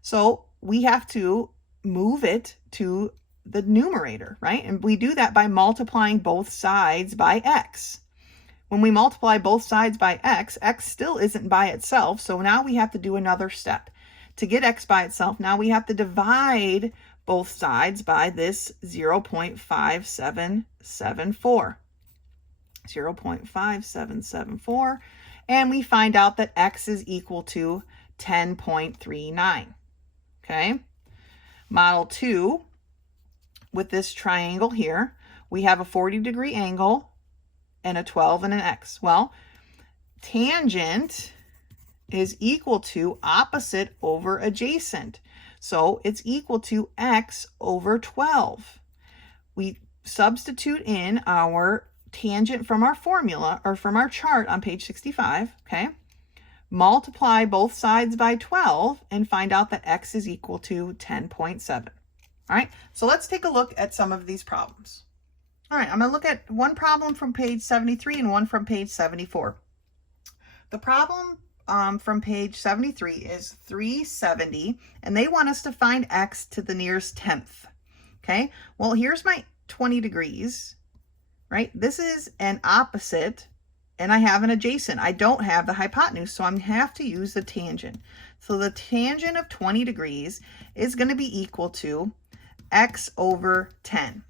So we have to move it to the numerator, right? And we do that by multiplying both sides by x. When we multiply both sides by x, x still isn't by itself. So now we have to do another step. To get x by itself, now we have to divide both sides by this 0.5774. 0.5774. And we find out that x is equal to 10.39. Okay, model 2, with this triangle here, we have a 40-degree angle and a 12 and an x. Well, tangent is equal to opposite over adjacent. So it's equal to x over 12. We substitute in our tangent from our formula, or from our chart on page 65, okay? Multiply both sides by 12 and find out that x is equal to 10.7. All right, so let's take a look at some of these problems. All right, I'm going to look at one problem from page 73 and one from page 74. The problem from page 73 is 370, and they want us to find x to the nearest tenth. Okay, well, here's my 20 degrees, right? This is an opposite, and I have an adjacent. I don't have the hypotenuse, so I'm going to have to use the tangent. So the tangent of 20 degrees is going to be equal to x over 10.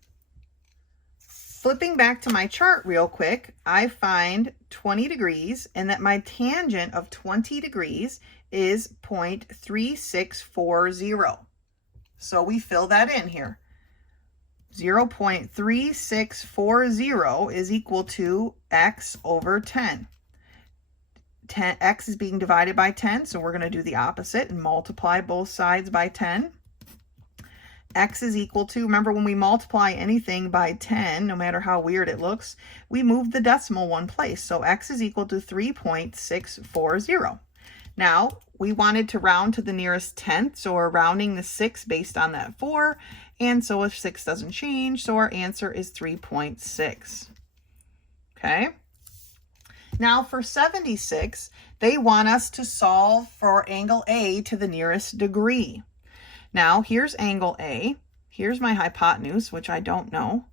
Flipping back to my chart real quick, I find 20 degrees and that my tangent of 20 degrees is 0.3640. So we fill that in here. 0.3640 is equal to x over 10. X is being divided by 10, so we're going to do the opposite and multiply both sides by 10. X is equal to, remember when we multiply anything by 10, no matter how weird it looks, we move the decimal one place. So X is equal to 3.640. Now, we wanted to round to the nearest tenth, so we're rounding the 6 based on that 4. And so if 6 doesn't change, so our answer is 3.6. Okay? Now for 76, they want us to solve for angle A to the nearest degree. Now, here's angle A. Here's my hypotenuse, which I don't know.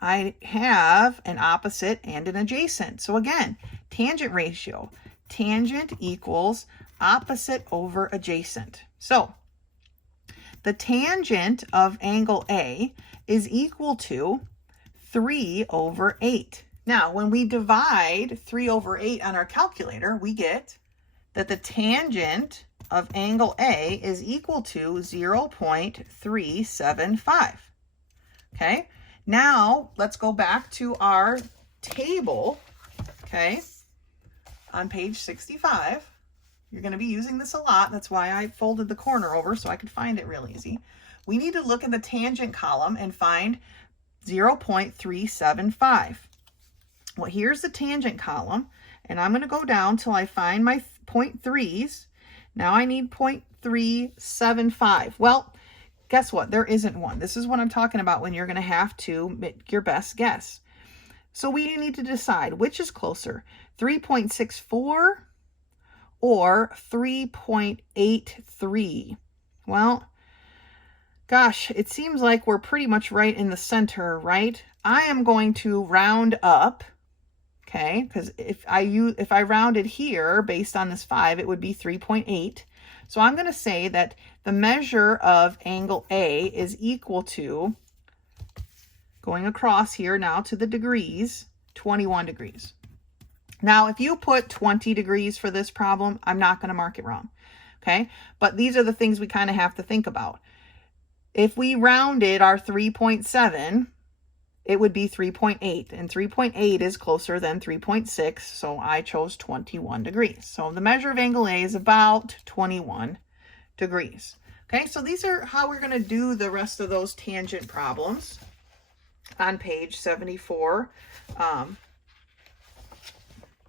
I have an opposite and an adjacent. So again, tangent ratio. Tangent equals opposite over adjacent. So the tangent of angle A is equal to 3 over 8. Now, when we divide 3 over 8 on our calculator, we get that the tangent of angle A is equal to 0.375. Okay, now let's go back to our table, okay, on page 65. You're going to be using this a lot. That's why I folded the corner over so I could find it real easy. We need to look at the tangent column and find 0.375. Well, here's the tangent column, and I'm going to go down till I find my 0.3s. Now I need 0.375. Well, guess what? There isn't one. This is what I'm talking about when you're going to have to make your best guess. So we need to decide which is closer, 3.64 or 3.83. Well, gosh, it seems like we're pretty much right in the center, right? I am going to round up. Okay, because if I rounded here based on this 5, it would be 3.8. So I'm going to say that the measure of angle A is equal to, going across here now to the degrees, 21 degrees. Now, if you put 20 degrees for this problem, I'm not going to mark it wrong. Okay, but these are the things we kind of have to think about. If we rounded our 3.7, it would be 3.8, and 3.8 is closer than 3.6, so I chose 21 degrees. So the measure of angle A is about 21 degrees. Okay, so these are how we're going to do the rest of those tangent problems on page 74,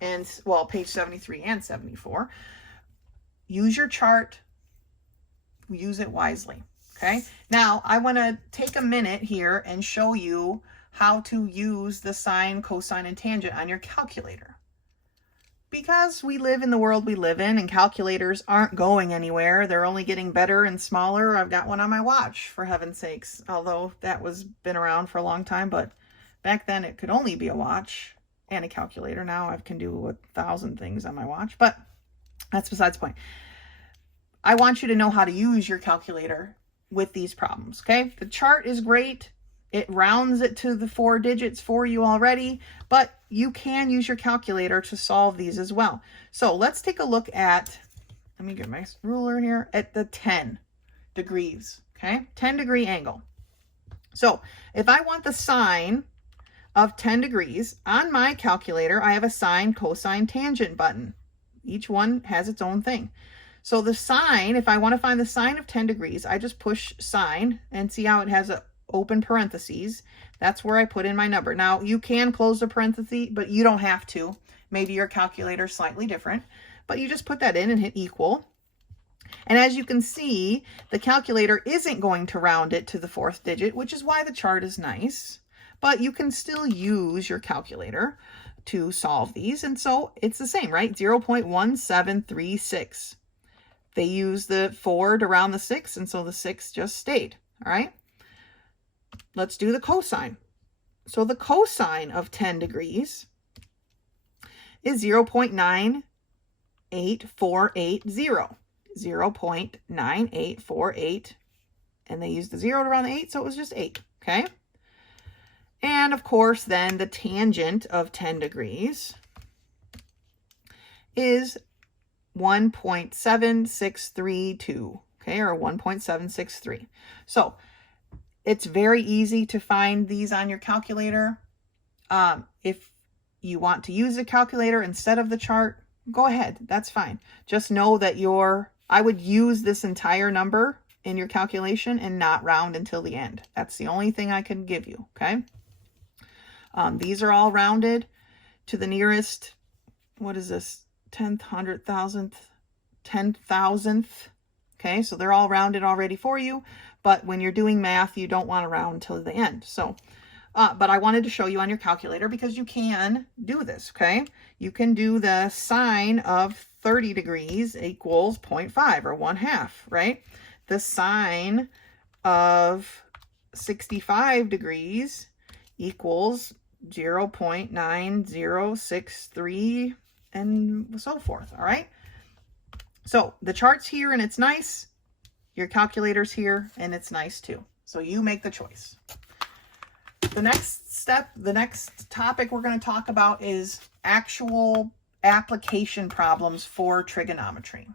page 73 and 74. Use your chart, use it wisely. Okay, now I want to take a minute here and show you how to use the sine, cosine, and tangent on your calculator. Because we live in the world we live in and calculators aren't going anywhere, they're only getting better and smaller. I've got one on my watch, for heaven's sakes, although that was been around for a long time, but back then it could only be a watch and a calculator. Now I can do 1,000 things on my watch, but that's besides the point. I want you to know how to use your calculator with these problems, okay? The chart is great. It rounds it to the 4 digits for you already, but you can use your calculator to solve these as well. So let's take a look at, let me get my ruler here, at the 10 degrees, okay? 10 degree angle. So if I want the sine of 10 degrees, on my calculator, I have a sine, cosine, tangent button. Each one has its own thing. So the sine, if I want to find the sine of 10 degrees, I just push sine and see how it has a open parentheses. That's where I put in my number. Now you can close the parenthesis, but you don't have to. Maybe your calculator is slightly different, but you just put that in and hit equal. And as you can see, the calculator isn't going to round it to the 4th digit, which is why the chart is nice, but you can still use your calculator to solve these. And so it's the same, right? 0.1736. They use the 4 to round the 6, and so the 6 just stayed, all right? Let's do the cosine. So the cosine of 10 degrees is 0.9848. 0.9848. And they used the 0 to round the 8, so it was just 8, okay? And of course, then the tangent of 10 degrees is 1.763, okay, or 1.763. So it's very easy to find these on your calculator. If you want to use a calculator instead of the chart, go ahead. That's fine. Just know that I would use this entire number in your calculation and not round until the end. That's the only thing I can give you, okay? These are all rounded to the nearest, what is this, 10th, 100,000th, 10,000th. Okay, so they're all rounded already for you, but when you're doing math, you don't want to round until the end. So, but I wanted to show you on your calculator because you can do this, okay? You can do the sine of 30 degrees equals 0.5 or 1/2, right? The sine of 65 degrees equals 0.9063 and so forth, all right? So the chart's here and it's nice. Your calculator's here and it's nice too. So you make the choice. The next step, the next topic we're going to talk about is actual application problems for trigonometry.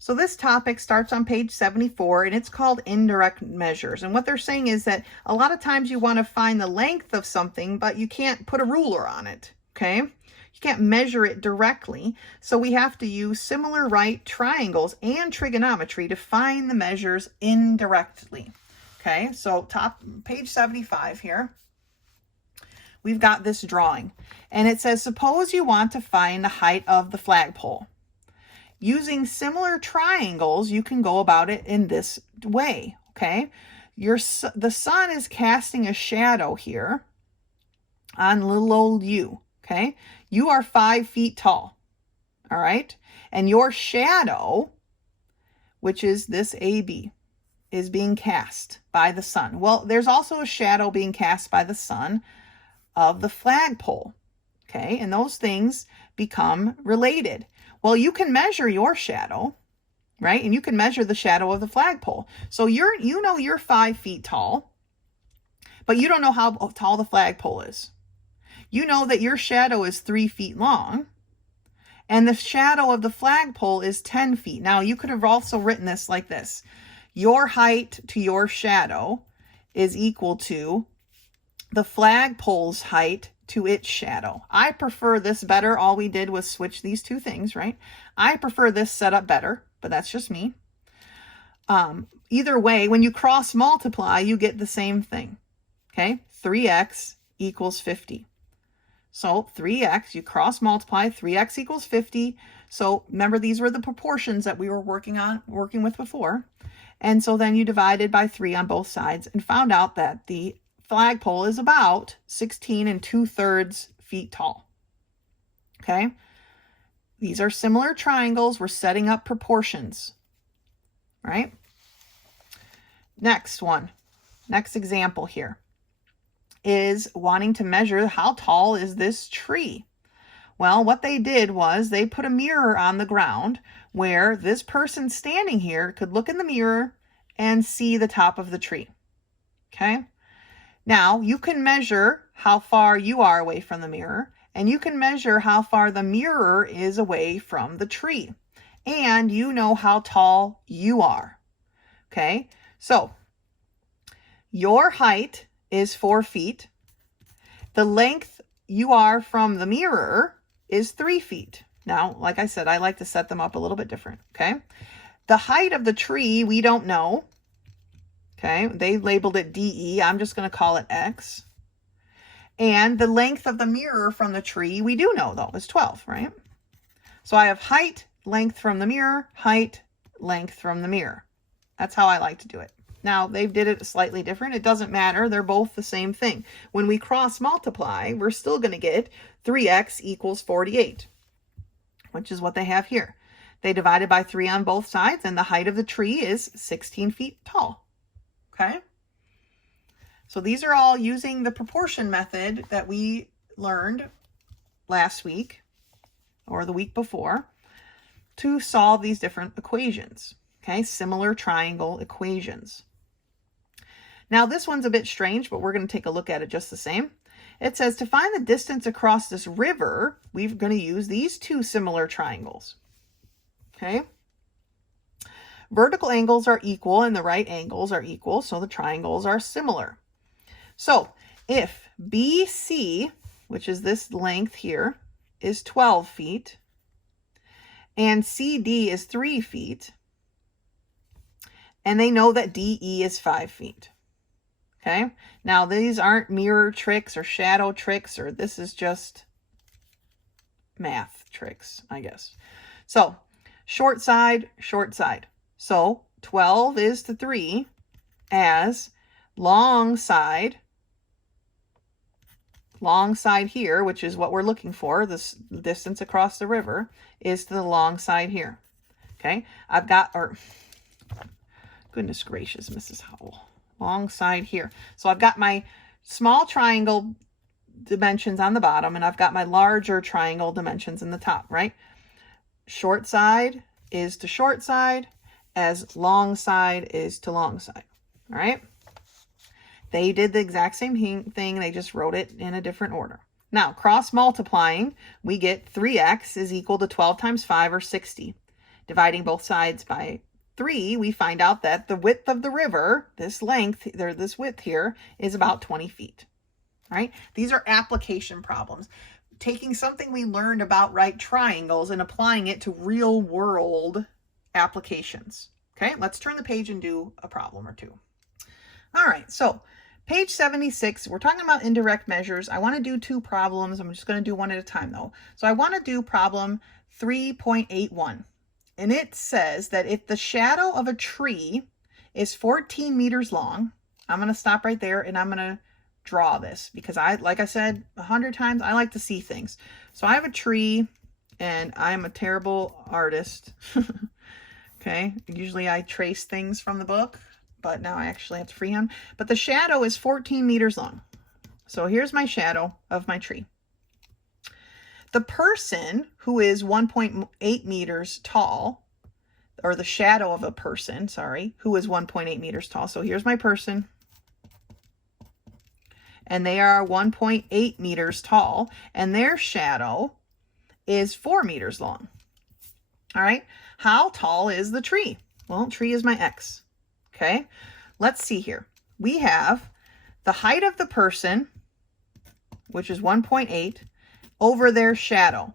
So this topic starts on page 74 and it's called indirect measures. And what they're saying is that a lot of times you want to find the length of something, but you can't put a ruler on it, okay? You can't measure it directly. So we have to use similar right triangles and trigonometry to find the measures indirectly. Okay, so page 75 here. We've got this drawing and it says, suppose you want to find the height of the flagpole. Using similar triangles, you can go about it in this way, okay? The sun is casting a shadow here on little old you, okay? You are 5 feet tall, all right? And your shadow, which is this AB, is being cast by the sun. Well, there's also a shadow being cast by the sun of the flagpole, okay? And those things become related. Well, you can measure your shadow, right? And you can measure the shadow of the flagpole. So you know you're 5 feet tall, but you don't know how tall the flagpole is. You know that your shadow is 3 feet long and the shadow of the flagpole is 10 feet. Now you could have also written this like this. Your height to your shadow is equal to the flagpole's height to its shadow. I prefer this better. All we did was switch these two things, right? I prefer this setup better, but that's just me. Either way, when you cross multiply, you get the same thing, okay? 3x equals 50. So 3x, you cross multiply, 3x equals 50. So remember, these were the proportions that we were working with before. And so then you divided by 3 on both sides and found out that the flagpole is about 16 2/3 feet tall. Okay. These are similar triangles. We're setting up proportions, right? Next example here is wanting to measure how tall is this tree. Well, what they did was they put a mirror on the ground where this person standing here could look in the mirror and see the top of the tree. Okay. Now you can measure how far you are away from the mirror, and you can measure how far the mirror is away from the tree. And you know how tall you are. Okay. So your height is 4 feet. The length you are from the mirror is 3 feet. Now, like I said, I like to set them up a little bit different, okay? The height of the tree, we don't know, okay? They labeled it DE. I'm just going to call it X. And the length of the mirror from the tree, we do know, though, is 12, right? So I have height, length from the mirror, height, length from the mirror. That's how I like to do it. Now, they did it slightly different. It doesn't matter. They're both the same thing. When we cross multiply, we're still going to get 3x equals 48, which is what they have here. They divided by 3 on both sides, and the height of the tree is 16 feet tall. Okay? So these are all using the proportion method that we learned last week or the week before to solve these different equations. Okay? Similar triangle equations. Now this one's a bit strange, but we're going to take a look at it just the same. It says to find the distance across this river, we're going to use these two similar triangles. Okay. Vertical angles are equal and the right angles are equal, so the triangles are similar. So if BC, which is this length here, is 12 feet, and CD is 3 feet, and they know that DE is 5 feet. Okay, now these aren't mirror tricks or shadow tricks, or this is just math tricks, I guess. So short side, short side. So 12 is to 3 as long side here, which is what we're looking for, this distance across the river, is to the long side here. Okay, I've got, or goodness gracious, Mrs. Howell, long side here. So I've got my small triangle dimensions on the bottom, and I've got my larger triangle dimensions in the top, right? Short side is to short side as long side is to long side. All right. They did the exact same thing. They just wrote it in a different order. Now, cross multiplying, we get 3x is equal to 12 times 5, or 60. Dividing both sides by 3, we find out that the width of the river, this length, or this width here, is about 20 feet. All right? These are application problems. Taking something we learned about right triangles and applying it to real world applications. Okay, let's turn the page and do a problem or two. All right, so page 76, we're talking about indirect measures. I want to do 2 problems. I'm just going to do one at a time though. So I want to do problem 3.81. And it says that if the shadow of a tree is 14 meters long, I'm going to stop right there and I'm going to draw this because like I said 100 times, I like to see things. So I have a tree and I'm a terrible artist. Okay, usually I trace things from the book, but now I actually have to freehand. But the shadow is 14 meters long. So here's my shadow of my tree. The person who is 1.8 meters tall, or the shadow of a person, sorry, who is 1.8 meters tall. So here's my person. And they are 1.8 meters tall, and their shadow is 4 meters long. All right, how tall is the tree? Well, tree is my X. Okay, let's see here. We have the height of the person, which is 1.8, over their shadow.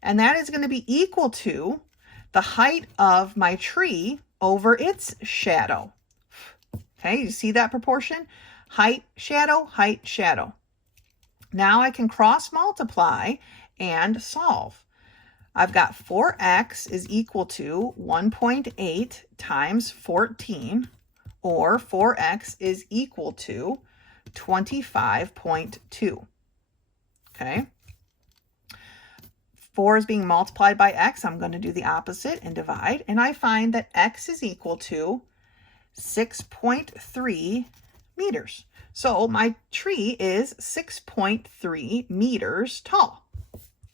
And that is going to be equal to the height of my tree over its shadow. Okay, you see that proportion? Height, shadow, height, shadow. Now I can cross multiply and solve. I've got 4x is equal to 1.8 times 14, or 4x is equal to 25.2. Okay. 4 is being multiplied by x. I'm going to do the opposite and divide, and I find that x is equal to 6.3 meters. So my tree is 6.3 meters tall.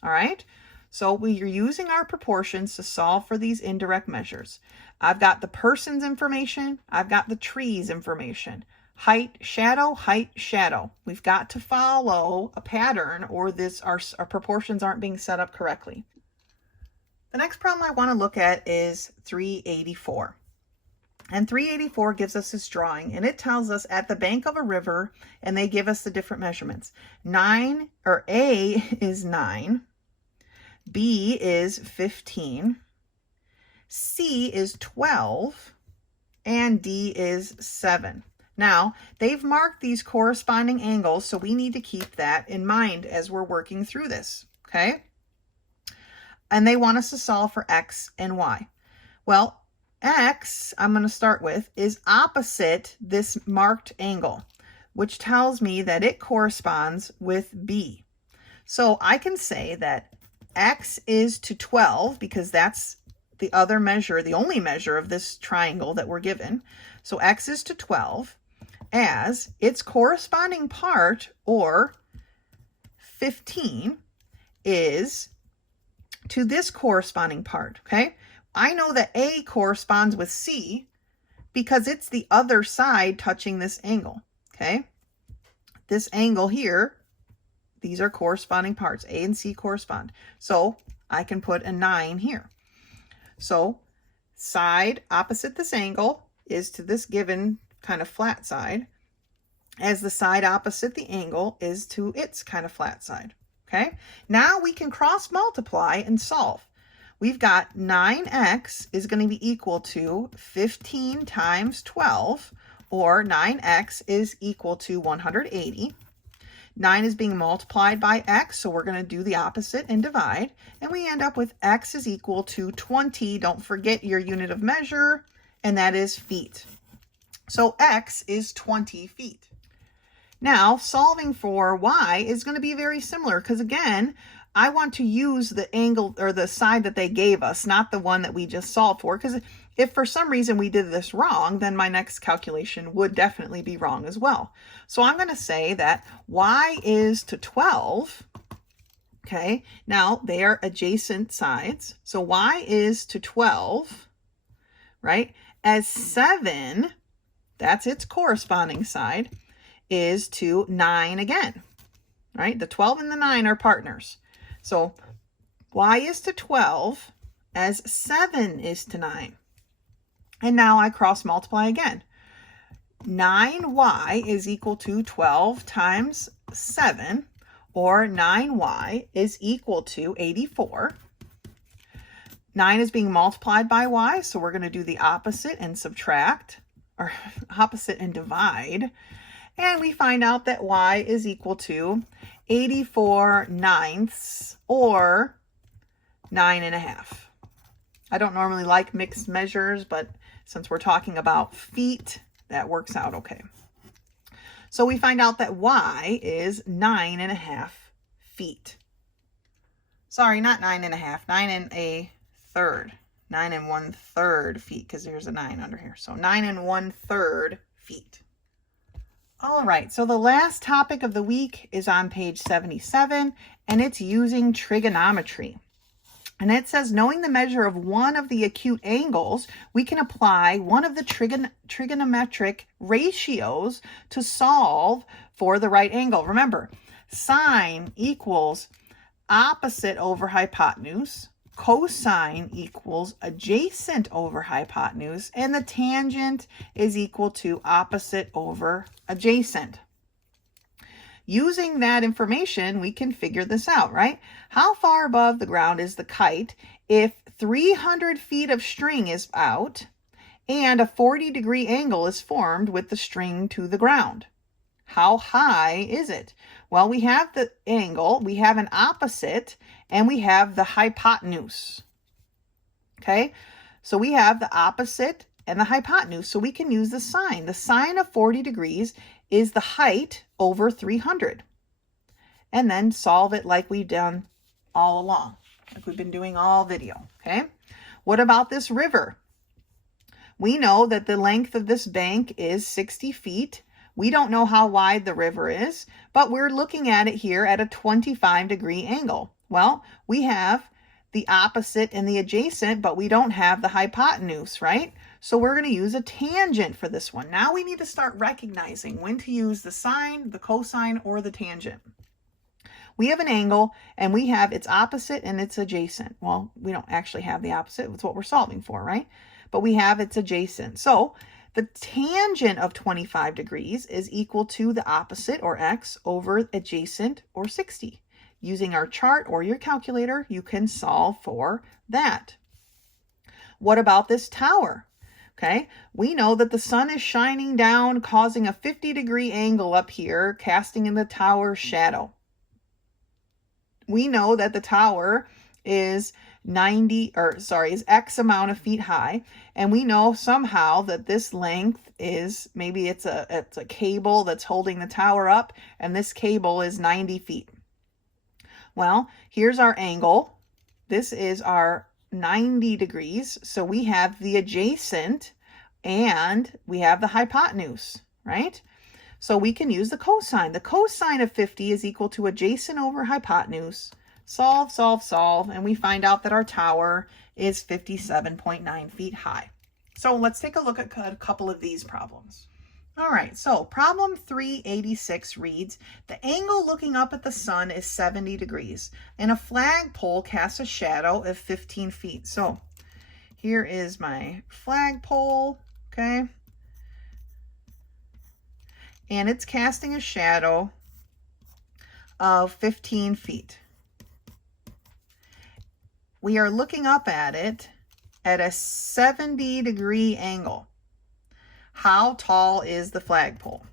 All right. So we are using our proportions to solve for these indirect measures. I've got the person's information. I've got the tree's information. Height, shadow, height, shadow. We've got to follow a pattern or our proportions aren't being set up correctly. The next problem I want to look at is 384. And 384 gives us this drawing, and it tells us at the bank of a river, and they give us the different measurements. A is 9. B is 15, C is 12, and D is 7. Now, they've marked these corresponding angles, so we need to keep that in mind as we're working through this, okay? And they want us to solve for X and Y. Well, X, I'm going to start with, is opposite this marked angle, which tells me that it corresponds with B. So I can say that X is to 12 because that's the other measure, the only measure of this triangle that we're given. So X is to 12 as its corresponding part, or 15, is to this corresponding part, okay? I know that A corresponds with C because it's the other side touching this angle, okay? This angle here, these are corresponding parts. A and C correspond. So I can put a 9 here. So side opposite this angle is to this given kind of flat side, as the side opposite the angle is to its kind of flat side, okay? Now we can cross multiply and solve. We've got 9x is going to be equal to 15 times 12, or 9x is equal to 180. 9 is being multiplied by x, so we're going to do the opposite and divide, and we end up with x is equal to 20. Don't forget your unit of measure, and that is feet. So x is 20 feet. Now, solving for y is going to be very similar, because again, I want to use the angle or the side that they gave us, not the one that we just solved for, because if for some reason we did this wrong, then my next calculation would definitely be wrong as well. So I'm going to say that y is to 12. Okay, now they are adjacent sides. So y is to 12, right? As 7, that's its corresponding side, is to 9 again, right? The 12 and the 9 are partners. So y is to 12 as 7 is to 9. And now I cross multiply again. 9y is equal to 12 times 7, or 9y is equal to 84. 9 is being multiplied by y, so we're going to do the opposite and subtract, or opposite and divide. And we find out that y is equal to 84/9, or 9.5. I don't normally like mixed measures, but since we're talking about feet, that works out okay. So we find out that y is 9.5 feet. Sorry, not 9.5, 9 1/3. 9 1/3 feet, because there's a 9 under here. So 9 1/3 feet. All right, so the last topic of the week is on page 77, and it's using trigonometry. And it says, knowing the measure of one of the acute angles, we can apply one of the trigonometric ratios to solve for the right angle. Remember, sine equals opposite over hypotenuse, cosine equals adjacent over hypotenuse, and the tangent is equal to opposite over adjacent. Using that information, we can figure this out, right? How far above the ground is the kite if 300 feet of string is out and a 40-degree angle is formed with the string to the ground? How high is it? Well, we have the angle, we have an opposite, and we have the hypotenuse. Okay, so we have the opposite and the hypotenuse, so we can use the sine. The sine of 40 degrees is the height over 300. And then solve it like we've done all along, like we've been doing all video, okay? What about this river? We know that the length of this bank is 60 feet. We don't know how wide the river is, but we're looking at it here at a 25-degree angle. Well, we have the opposite and the adjacent, but we don't have the hypotenuse, right? So we're going to use a tangent for this one. Now we need to start recognizing when to use the sine, the cosine, or the tangent. We have an angle, and we have its opposite and its adjacent. Well, we don't actually have the opposite. It's what we're solving for, right? But we have its adjacent. So the tangent of 25 degrees is equal to the opposite, or x, over adjacent, or 60. Using our chart or your calculator, you can solve for that. What about this tower? Okay, we know that the sun is shining down, causing a 50-degree angle up here, casting in the tower's shadow. We know that the tower is is X amount of feet high, and we know somehow that this length is, maybe it's a cable that's holding the tower up, and this cable is 90 feet. Well, here's our angle. This is our 90 degrees. So we have the adjacent and we have the hypotenuse, right? So we can use the cosine. The cosine of 50 is equal to adjacent over hypotenuse. Solve, solve, solve, and we find out that our tower is 57.9 feet high. So let's take a look at a couple of these problems. All right, so problem 386 reads, the angle looking up at the sun is 70 degrees and a flagpole casts a shadow of 15 feet. So here is my flagpole, okay? And it's casting a shadow of 15 feet. We are looking up at it at a 70-degree angle. How tall is the flagpole?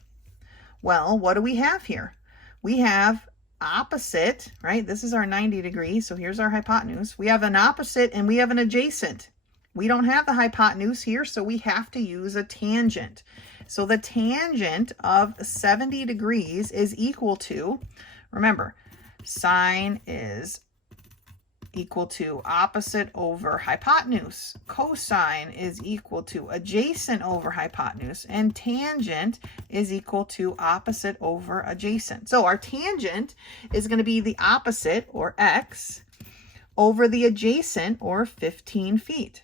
Well, what do we have here? We have opposite, right? This is our 90 degrees, so here's our hypotenuse. We have an opposite and we have an adjacent. We don't have the hypotenuse here, so we have to use a tangent. So the tangent of 70 degrees is equal to, remember, sine is equal to opposite over hypotenuse. Cosine is equal to adjacent over hypotenuse. And tangent is equal to opposite over adjacent. So our tangent is going to be the opposite, or x, over the adjacent, or 15 feet.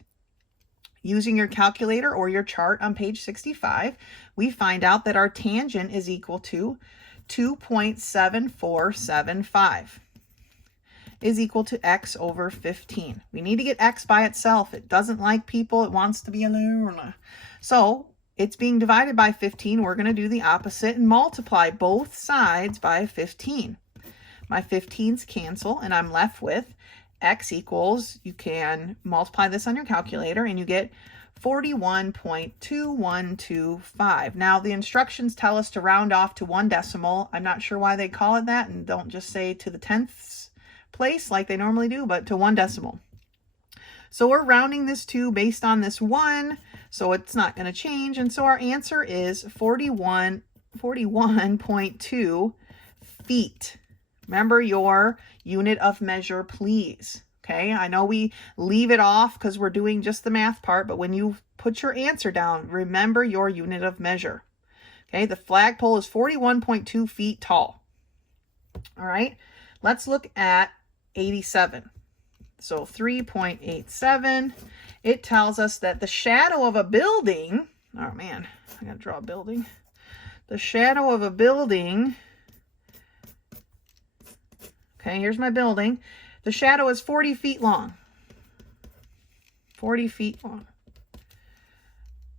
Using your calculator or your chart on page 65, we find out that our tangent is equal to 2.7475. is equal to x over 15. We need to get x by itself. It doesn't like people. It wants to be alone. So it's being divided by 15. We're going to do the opposite and multiply both sides by 15. My 15s cancel, and I'm left with x equals, you can multiply this on your calculator, and you get 41.2125. Now, the instructions tell us to round off to 1 decimal. I'm not sure why they call it that and don't just say to the 10th place like they normally do, but to 1 decimal. So we're rounding this to based on this 1, so it's not going to change. And so our answer is 41.2 feet. Remember your unit of measure, please. Okay, I know we leave it off because we're doing just the math part, but when you put your answer down, remember your unit of measure. Okay, the flagpole is 41.2 feet tall. All right, let's look at 87. So 3.87, it tells us that the shadow of a building, oh man, I gotta draw a building. The shadow of a building, okay, here's my building. The shadow is 40 feet long. 40 feet long.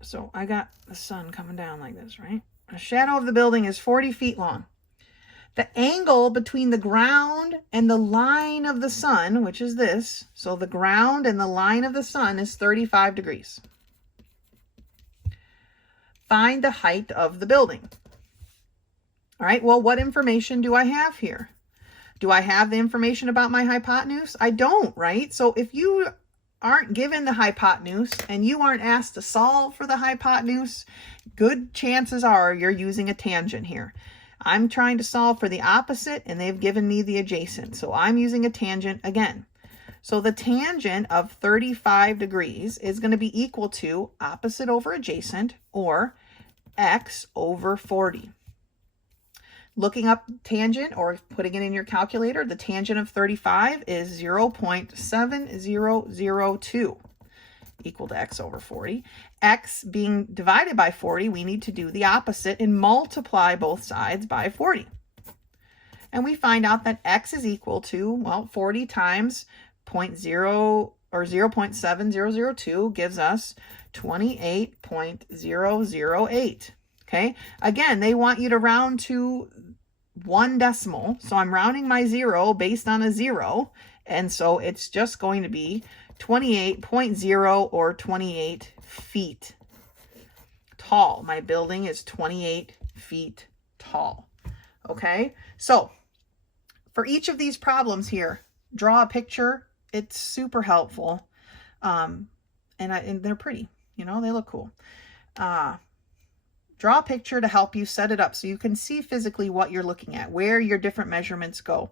So I got the sun coming down like this, right? The shadow of the building is 40 feet long. The angle between the ground and the line of the sun, which is this, so the ground and the line of the sun is 35 degrees. Find the height of the building. All right, well, what information do I have here? Do I have the information about my hypotenuse? I don't, right? So if you aren't given the hypotenuse and you aren't asked to solve for the hypotenuse, good chances are you're using a tangent here. I'm trying to solve for the opposite and they've given me the adjacent. So I'm using a tangent again. So the tangent of 35 degrees is going to be equal to opposite over adjacent, or x over 40. Looking up tangent or putting it in your calculator, the tangent of 35 is 0.7002 equal to x over 40. X being divided by 40, we need to do the opposite and multiply both sides by 40. And we find out that x is equal to, well, 40 times 0.7002 gives us 28.008. Okay, again, they want you to round to 1 decimal. So I'm rounding my 0 based on a 0. And so it's just going to be 28.0 or 28 feet tall. My building is 28 feet tall. Okay, so for each of these problems here, draw a picture. It's super helpful. And they're pretty, you know, they look cool. Draw a picture to help you set it up so you can see physically what you're looking at, where your different measurements go.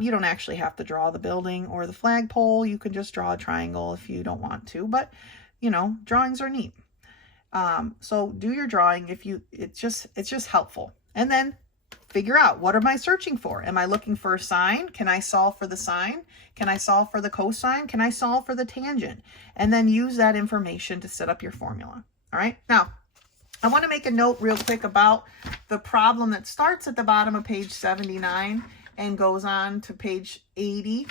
You don't actually have to draw the building or the flagpole. You can just draw a triangle if you don't want to, but you know, drawings are neat. So do your drawing it's just helpful. And then figure out, what am I searching for? Am I looking for a sine? Can I solve for the sine? Can I solve for the cosine? Can I solve for the tangent? And then use that information to set up your formula. All right. Now, I want to make a note real quick about the problem that starts at the bottom of page 79 and goes on to page 80.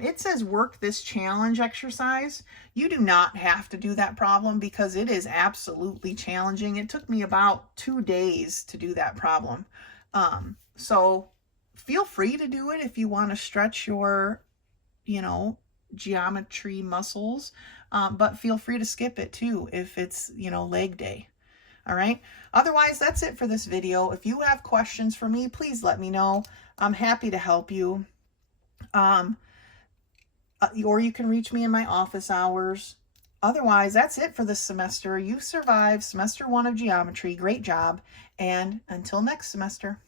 It says work this challenge exercise. You do not have to do that problem because it is absolutely challenging. It took me about 2 days to do that problem. So feel free to do it if you want to stretch your, geometry muscles, but feel free to skip it too if it's, leg day. All right. Otherwise, that's it for this video. If you have questions for me, please let me know. I'm happy to help you. Or you can reach me in my office hours. Otherwise, that's it for this semester. You survived semester 1 of geometry. Great job. And until next semester.